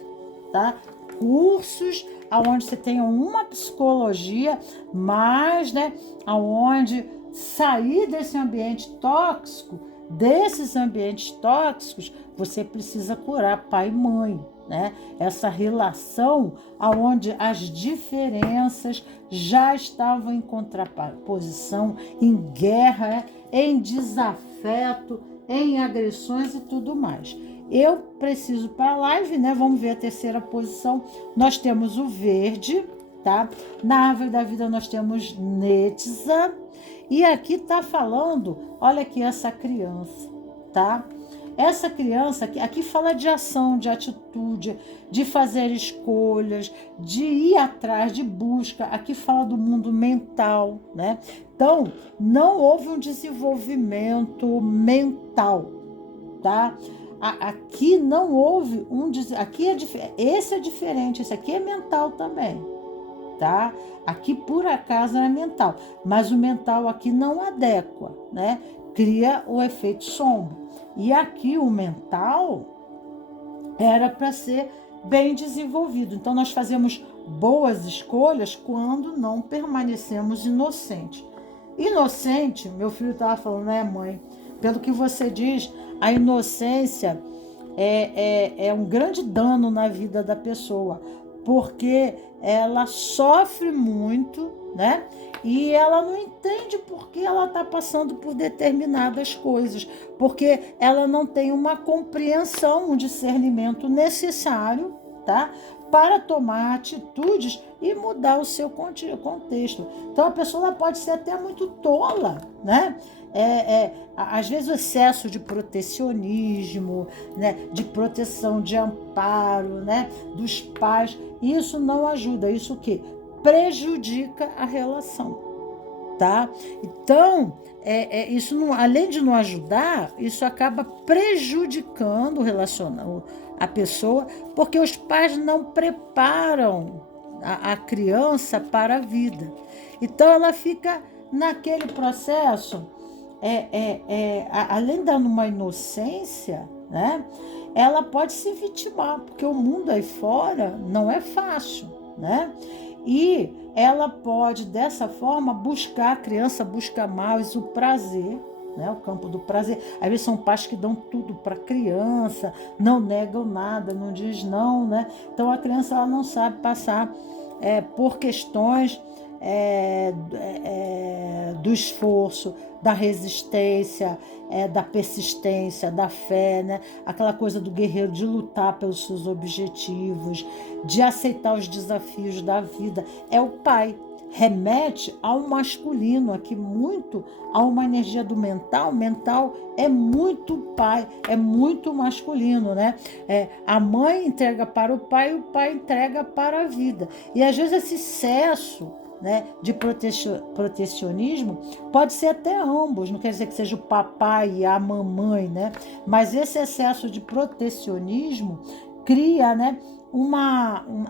tá? Cursos aonde você tenha uma psicologia, mas, né, aonde sair desse ambiente tóxico, desses ambientes tóxicos, você precisa curar pai e mãe, né? Essa relação aonde as diferenças já estavam em contraposição, em guerra, em desafeto, em agressões e tudo mais. Eu preciso para a live, né? Vamos ver a terceira posição. Nós temos o verde, tá? Na árvore da vida nós temos Netza. E aqui tá falando, olha aqui essa criança, tá? Essa criança aqui fala de ação, de atitude, de fazer escolhas, de ir atrás, de busca. Aqui fala do mundo mental, né? Então, não houve um desenvolvimento mental, tá? Aqui não houve aqui esse é diferente, esse aqui é mental também, tá? Aqui por acaso é mental, mas o mental aqui não adequa, né? Cria o efeito sombra. E aqui o mental era para ser bem desenvolvido. Então nós fazemos boas escolhas quando não permanecemos inocentes. Inocente, meu filho estava falando, né, mãe? Pelo que você diz, a inocência é um grande dano na vida da pessoa, porque ela sofre muito, né? E ela não entende por que ela está passando por determinadas coisas, porque ela não tem uma compreensão, um discernimento necessário, tá? Para tomar atitudes e mudar o seu contexto. Então a pessoa ela pode ser até muito tola, né? Às vezes o excesso de protecionismo, né? De proteção, de amparo, né? Dos pais, isso não ajuda. Isso o quê? Prejudica a relação, tá? Então, isso não, além de não ajudar, isso acaba prejudicando o relacionamento, a pessoa, porque os pais não preparam a criança para a vida. Então, ela fica naquele processo, além de uma inocência, né? Ela pode se vitimar, porque o mundo aí fora não é fácil, né? E ela pode, dessa forma, a criança busca mais o prazer, né? O campo do prazer. Às vezes são pais que dão tudo para a criança, não negam nada, não diz não, né? Então a criança ela não sabe passar por questões do esforço, da resistência, da persistência, da fé, né? Aquela coisa do guerreiro de lutar pelos seus objetivos, de aceitar os desafios da vida. É o pai. Remete ao masculino aqui, muito a uma energia do mental. Mental é muito pai, é muito masculino, né? A mãe entrega para o pai entrega para a vida. E às vezes esse excesso, né, de protecionismo pode ser até ambos, não quer dizer que seja o papai e a mamãe, né? Mas esse excesso de protecionismo cria, né,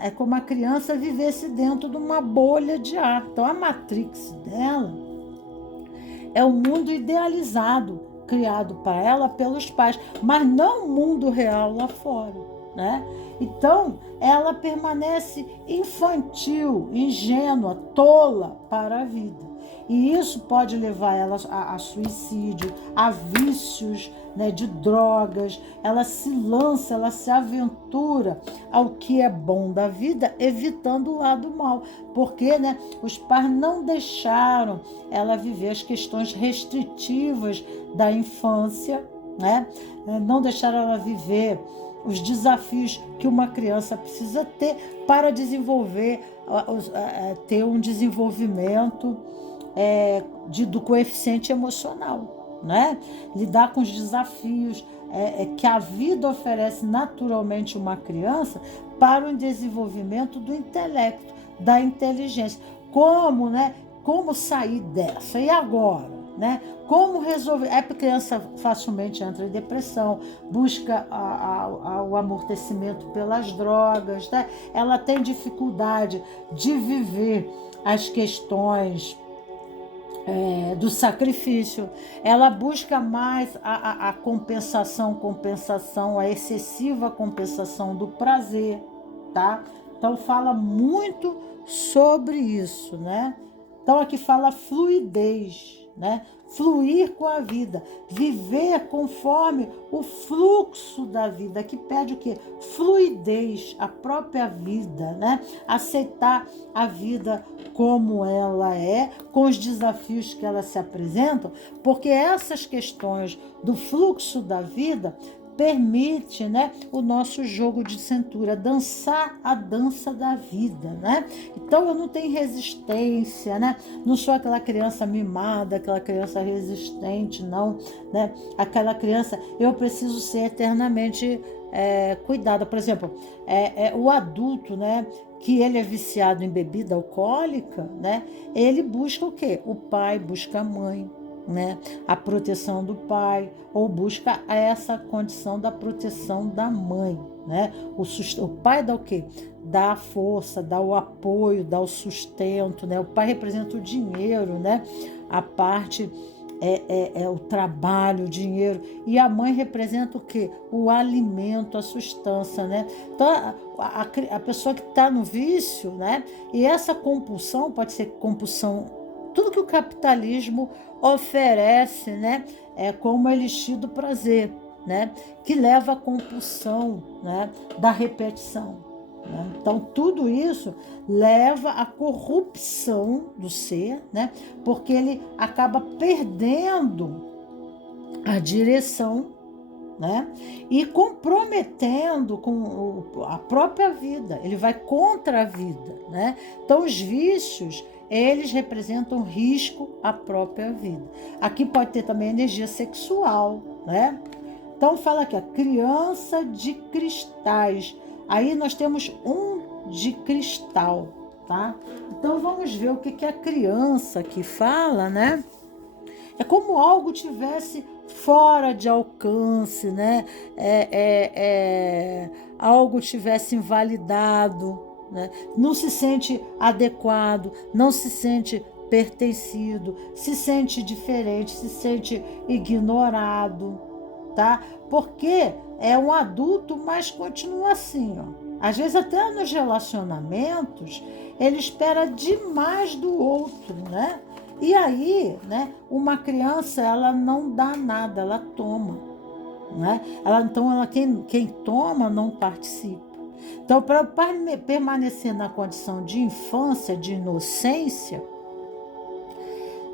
é como a criança vivesse dentro de uma bolha de ar. Então a matrix dela é o mundo idealizado, criado para ela pelos pais, mas não o mundo real lá fora, né? Então, ela permanece infantil, ingênua, tola para a vida. E isso pode levar ela a suicídio, a vícios, né, de drogas. Ela se lança, ela se aventura ao que é bom da vida, evitando o lado mal. Porque, né, os pais não deixaram ela viver as questões restritivas da infância, né? Não deixaram ela viver os desafios que uma criança precisa ter para desenvolver, ter um desenvolvimento do coeficiente emocional, né? Lidar com os desafios que a vida oferece naturalmente uma criança para o desenvolvimento do intelecto, da inteligência. Como, né? Como sair dessa? E agora? Né? Como resolver? A criança facilmente entra em depressão, busca o amortecimento pelas drogas, né? Ela tem dificuldade de viver as questões do sacrifício, ela busca mais a compensação, a excessiva compensação do prazer, tá? Então fala muito sobre isso, né? Então aqui fala fluidez, né? Fluir com a vida, viver conforme o fluxo da vida, que pede o quê? Fluidez, a própria vida, né? Aceitar a vida como ela é, com os desafios que ela se apresentam, porque essas questões do fluxo da vida permite, né, o nosso jogo de cintura, dançar a dança da vida, né? Então eu não tenho resistência, né? Não sou aquela criança mimada, aquela criança resistente, não, né? Aquela criança, eu preciso ser eternamente cuidada. Por exemplo, o adulto, né, que ele é viciado em bebida alcoólica, né? Ele busca o quê? O pai busca a mãe, né? A proteção do pai, ou busca essa condição da proteção da mãe, né? O pai dá o quê? Dá a força, dá o apoio, dá o sustento, né? O pai representa o dinheiro, né? A parte é o trabalho, o dinheiro, e a mãe representa o quê? O alimento, a sustância, né? Então a pessoa que está no vício, né? E essa compulsão pode ser compulsão, tudo que o capitalismo oferece, né, como elixir do prazer, né, que leva à compulsão, né, da repetição, né? Então tudo isso leva à corrupção do ser, né, porque ele acaba perdendo a direção, né, e comprometendo com a própria vida. Ele vai contra a vida, né? Então os vícios, eles representam risco à própria vida. Aqui pode ter também energia sexual, né? Então fala aqui, a criança de cristais. Aí nós temos um de cristal, tá? Então vamos ver o que a criança aqui fala, né? É como algo tivesse fora de alcance, né? Algo tivesse invalidado, né? Não se sente adequado, não se sente pertencido, se sente diferente, se sente ignorado, tá? Porque é um adulto, mas continua assim, ó. Às vezes até nos relacionamentos ele espera demais do outro, né? E aí, né, uma criança, ela não dá nada, ela toma, né? Quem toma não participa. Então, para permanecer na condição de infância, de inocência,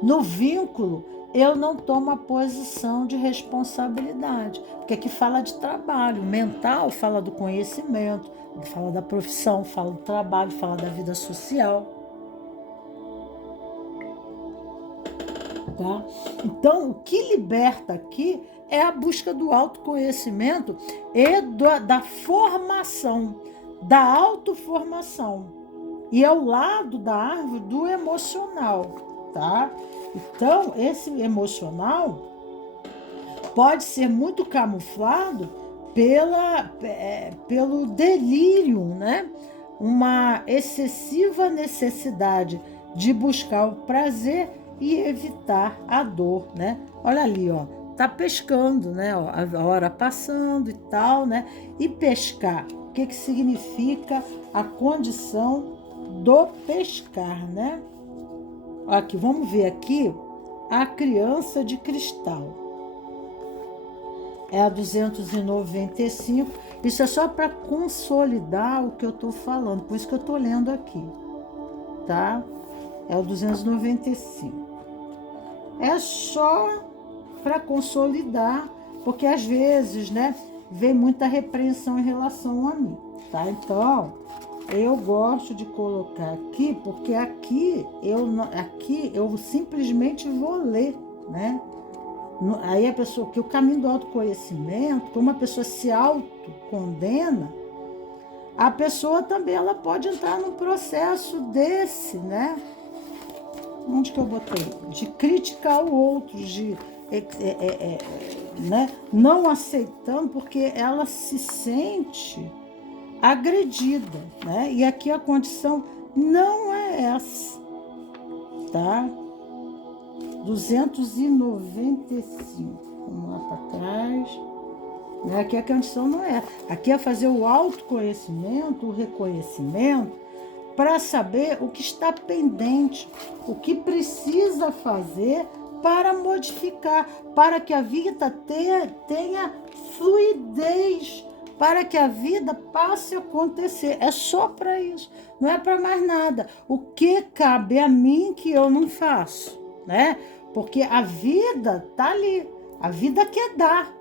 no vínculo, eu não tomo a posição de responsabilidade, porque aqui fala de trabalho, mental fala do conhecimento, fala da profissão, fala do trabalho, fala da vida social. Tá? Então, o que liberta aqui é a busca do autoconhecimento e da formação, da autoformação. E ao lado da árvore do emocional, tá? Então, esse emocional pode ser muito camuflado pelo delírio, né? Uma excessiva necessidade de buscar o prazer e evitar a dor, né? Olha ali, ó, tá pescando, né? Ó, a hora passando e tal, né? E pescar, o que significa a condição do pescar, né? Aqui, vamos ver aqui a criança de cristal. É a 295. Isso é só para consolidar o que eu estou falando, por isso que eu estou lendo aqui, tá? É o 295. É só para consolidar, porque às vezes, né, vem muita repreensão em relação a mim, tá? Então, eu gosto de colocar aqui, porque aqui eu simplesmente vou ler, né? Aí a pessoa, que o caminho do autoconhecimento, como a pessoa se autocondena, a pessoa também ela pode entrar num processo desse, né? Onde que eu botei? De criticar o outro, de né? Não aceitando, porque ela se sente agredida, né? E aqui a condição não é essa, tá? 295. Vamos lá para trás. Aqui a condição não é. Aqui é fazer o autoconhecimento, o reconhecimento, para saber o que está pendente, o que precisa fazer para modificar, para que a vida tenha fluidez, para que a vida passe a acontecer. É só para isso, não é para mais nada. O que cabe a mim que eu não faço, né? Porque a vida está ali, a vida quer dar.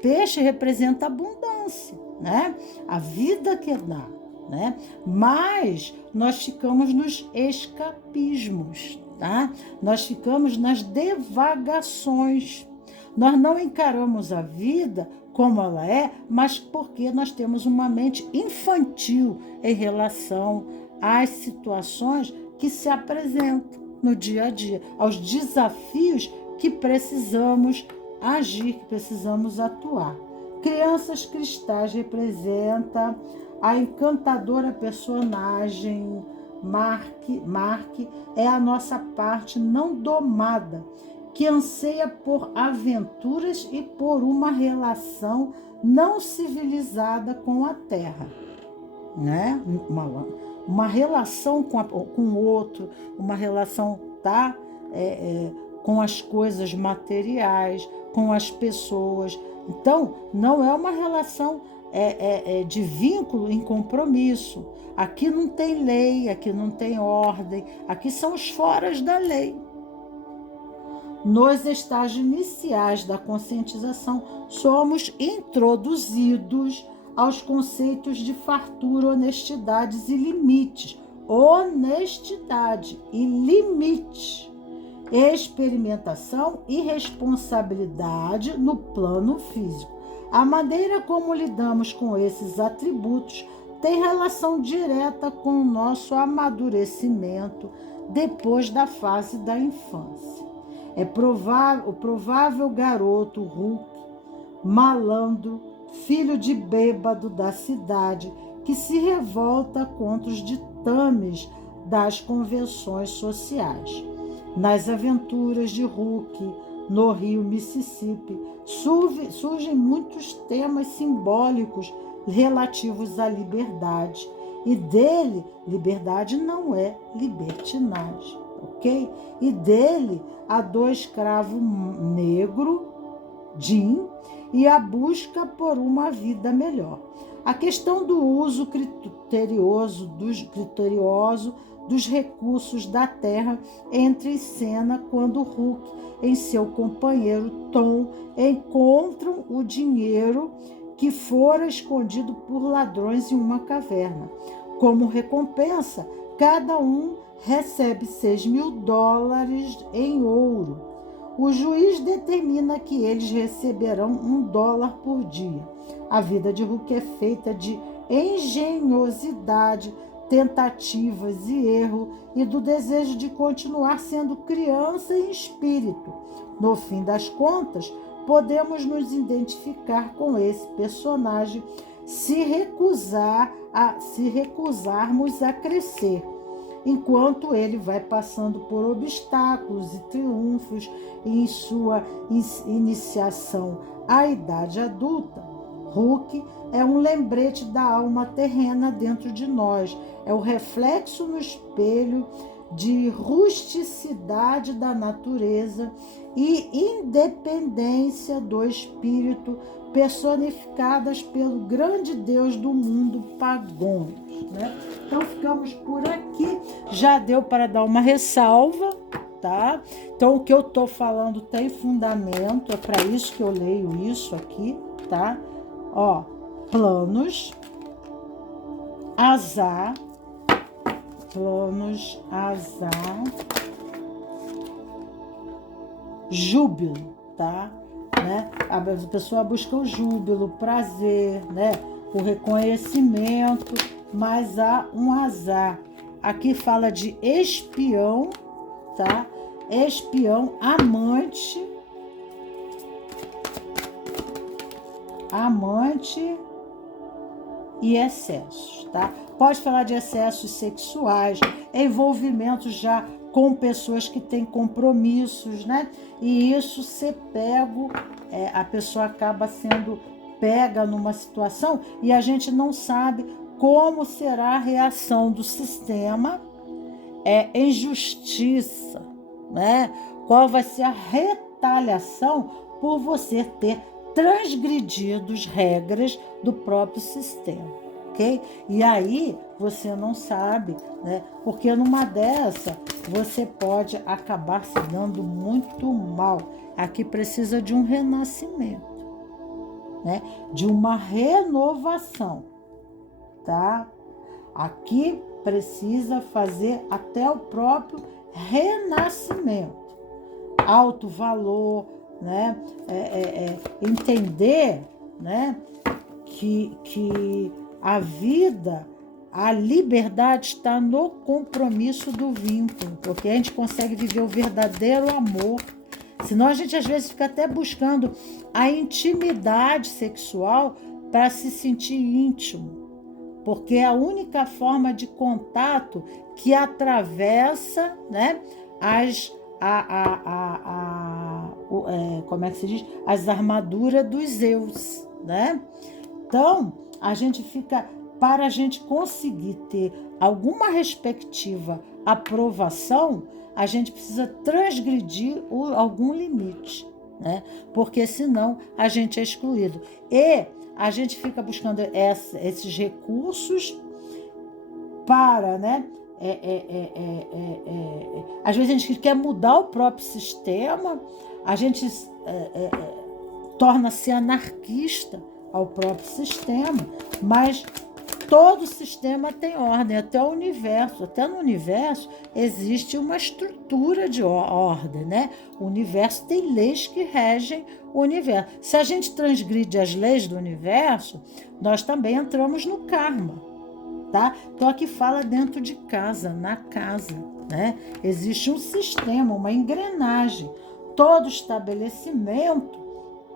Peixe representa abundância, né? A vida quer dar, né? Mas nós ficamos nos escapismos, tá? Nós ficamos nas devagações. Nós não encaramos a vida como ela é, mas porque nós temos uma mente infantil em relação às situações que se apresentam no dia a dia, aos desafios que precisamos agir, que precisamos atuar. Crianças cristais representa a encantadora personagem Mark é a nossa parte não domada, que anseia por aventuras e por uma relação não civilizada com a Terra, né? Uma relação com o outro, uma relação, tá? Com as coisas materiais, com as pessoas. Então, não é uma relação de vínculo em compromisso. Aqui não tem lei, aqui não tem ordem, aqui são os foras da lei. Nos estágios iniciais da conscientização, somos introduzidos aos conceitos de fartura, honestidades e limites. Honestidade e limite. Experimentação e responsabilidade no plano físico. A maneira como lidamos com esses atributos tem relação direta com o nosso amadurecimento depois da fase da infância. O provável garoto Hulk, malandro, filho de bêbado da cidade, que se revolta contra os ditames das convenções sociais. Nas aventuras de Hulk, no rio Mississippi, surgem muitos temas simbólicos relativos à liberdade. E dele, liberdade não é libertinagem, ok? E dele, a do escravo negro, Jim, e a busca por uma vida melhor. A questão do uso criterioso dos recursos da terra entra em cena quando Hulk e seu companheiro Tom encontram o dinheiro que fora escondido por ladrões em uma caverna. Como recompensa, cada um recebe $6.000 em ouro. O juiz determina que eles receberão $1 por dia. A vida de Hulk é feita de engenhosidade, tentativas e erro e do desejo de continuar sendo criança em espírito. No fim das contas, podemos nos identificar com esse personagem se recusarmos a crescer. enquanto ele vai passando por obstáculos e triunfos em sua iniciação à idade adulta. Hulk é um lembrete da alma terrena dentro de nós, é o reflexo no espelho de rusticidade da natureza e independência do espírito, personificadas pelo grande Deus do mundo, Pagons, né? Então ficamos por aqui. Já deu para dar uma ressalva, tá? Então o que eu estou falando tem fundamento, é para isso que eu leio isso aqui, tá? Ó, planos, azar, júbilo, tá? Né? A pessoa busca o júbilo, o prazer, né? O reconhecimento, mas há um azar. Aqui fala de espião, tá? Espião, amante e excessos, tá? Pode falar de excessos sexuais, envolvimentos já com pessoas que têm compromissos, né? E isso ser pego, a pessoa acaba sendo pega numa situação e a gente não sabe como será a reação do sistema em justiça, né? Qual vai ser a retaliação por você ter transgredido as regras do próprio sistema, ok? E aí você não sabe, né? Porque numa dessa você pode acabar se dando muito mal. Aqui precisa de um renascimento, né? De uma renovação, tá? Aqui precisa fazer até o próprio renascimento, alto valor, né? Entender, né? Que a vida, a liberdade está no compromisso do vínculo, porque a gente consegue viver o verdadeiro amor. Senão a gente às vezes fica até buscando a intimidade sexual para se sentir íntimo, porque é a única forma de contato que atravessa, né, como é que se diz? As armaduras dos Zeus, né? Então, a gente fica, para a gente conseguir ter alguma respectiva aprovação, a gente precisa transgredir algum limite, né? Porque senão a gente é excluído. E a gente fica buscando esses recursos para, né? Às vezes a gente quer mudar o próprio sistema, a gente torna-se anarquista ao próprio sistema, mas todo sistema tem ordem, até o universo. Até no universo existe uma estrutura de ordem, né? O universo tem leis que regem o universo. Se a gente transgride as leis do universo, nós também entramos no karma, tá? Então aqui fala dentro de casa, na casa, né? Existe um sistema, uma engrenagem. Todo estabelecimento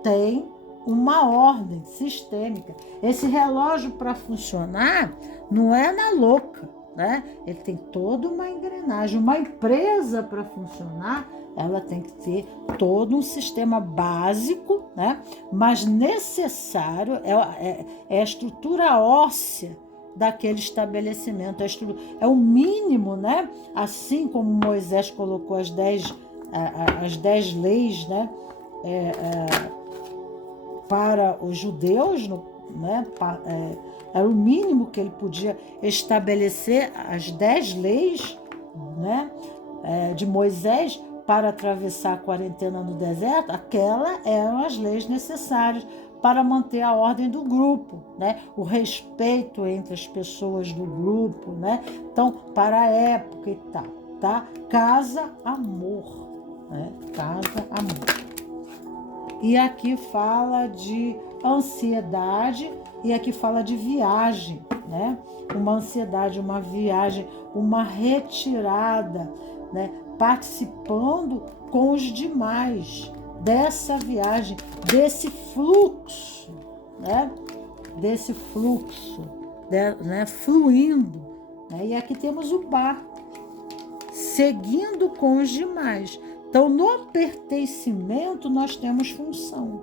tem uma ordem sistêmica. Esse relógio, para funcionar, não é na louca, né? Ele tem toda uma engrenagem. Uma empresa, para funcionar, ela tem que ter todo um sistema básico, né? Mas necessário, é a estrutura óssea daquele estabelecimento. É o mínimo, né? Assim como Moisés colocou as 10 leis, né? Para os judeus, né? Era o mínimo que ele podia estabelecer, as 10 leis, né? De Moisés para atravessar a quarentena no deserto. Aquelas eram as leis necessárias para manter a ordem do grupo, né? O respeito entre as pessoas do grupo, né? Então, para a época e tal, tá? Casa, amor, né? Casa, amor. E aqui fala de ansiedade e aqui fala de viagem, né? Uma ansiedade, uma viagem, uma retirada, né? Participando com os demais dessa viagem, desse fluxo, né? Desse fluxo, né? Fluindo, né? E aqui temos o barco, seguindo com os demais. Então, no pertencimento, nós temos função,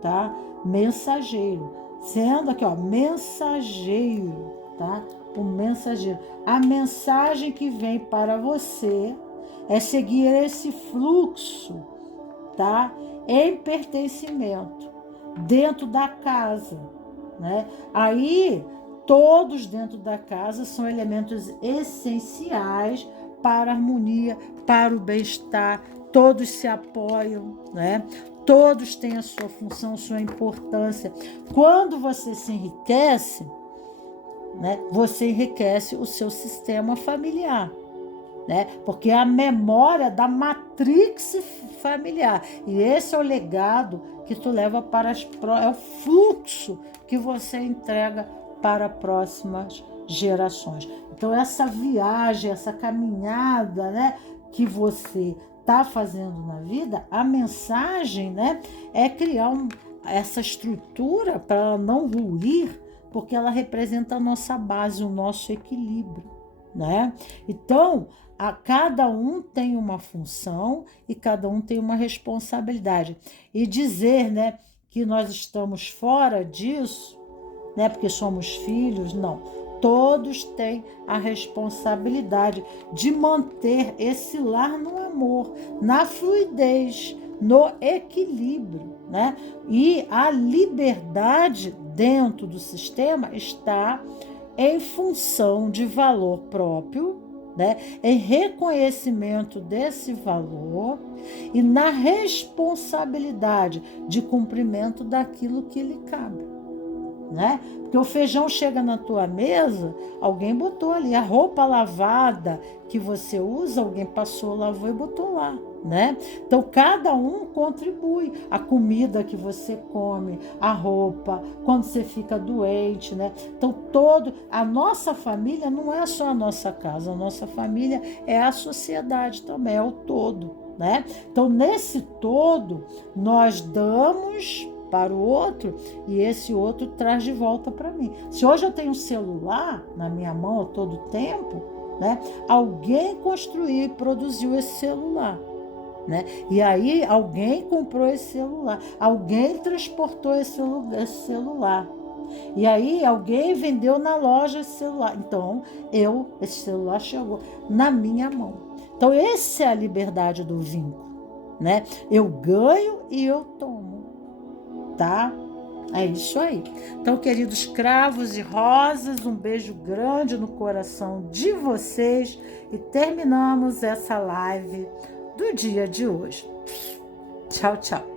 tá? Mensageiro. Sendo aqui, ó, mensageiro, tá? O mensageiro. A mensagem que vem para você é seguir esse fluxo, tá? Em pertencimento, dentro da casa, né? Aí, todos dentro da casa são elementos essenciais para a harmonia, para o bem-estar, todos se apoiam, né? Todos têm a sua função, sua importância. Quando você se enriquece, né? Você enriquece o seu sistema familiar, né? Porque é a memória da matrix familiar. E esse é o legado que tu leva para é o fluxo que você entrega para próximas gerações. Então, essa viagem, essa caminhada, né, que você está fazendo na vida, a mensagem, né, é criar essa estrutura para ela não ruir, porque ela representa a nossa base, o nosso equilíbrio, né? Então, cada um tem uma função e cada um tem uma responsabilidade. E dizer, né, que nós estamos fora disso, né, porque somos filhos, não. Todos têm a responsabilidade de manter esse lar no amor, na fluidez, no equilíbrio, né? E a liberdade dentro do sistema está em função de valor próprio, né? Em reconhecimento desse valor e na responsabilidade de cumprimento daquilo que lhe cabe, né? Porque o feijão chega na tua mesa, alguém botou ali. A roupa lavada que você usa, alguém passou, lavou e botou lá, né? Então, cada um contribui. A comida que você come, a roupa, quando você fica doente, né? Então, a nossa família não é só a nossa casa, a nossa família é a sociedade também, é o todo, né? Então, nesse todo, nós damos para o outro e esse outro traz de volta para mim. Se hoje eu tenho um celular na minha mão a todo tempo, né, alguém construiu e produziu esse celular, né? E aí alguém comprou esse celular, alguém transportou esse celular. E aí alguém vendeu na loja esse celular. Então, esse celular chegou na minha mão. Então, essa é a liberdade do vínculo, né? Eu ganho e eu tomo. Tá? É isso aí. Então, queridos cravos e rosas, um beijo grande no coração de vocês e terminamos essa live do dia de hoje. Tchau, tchau.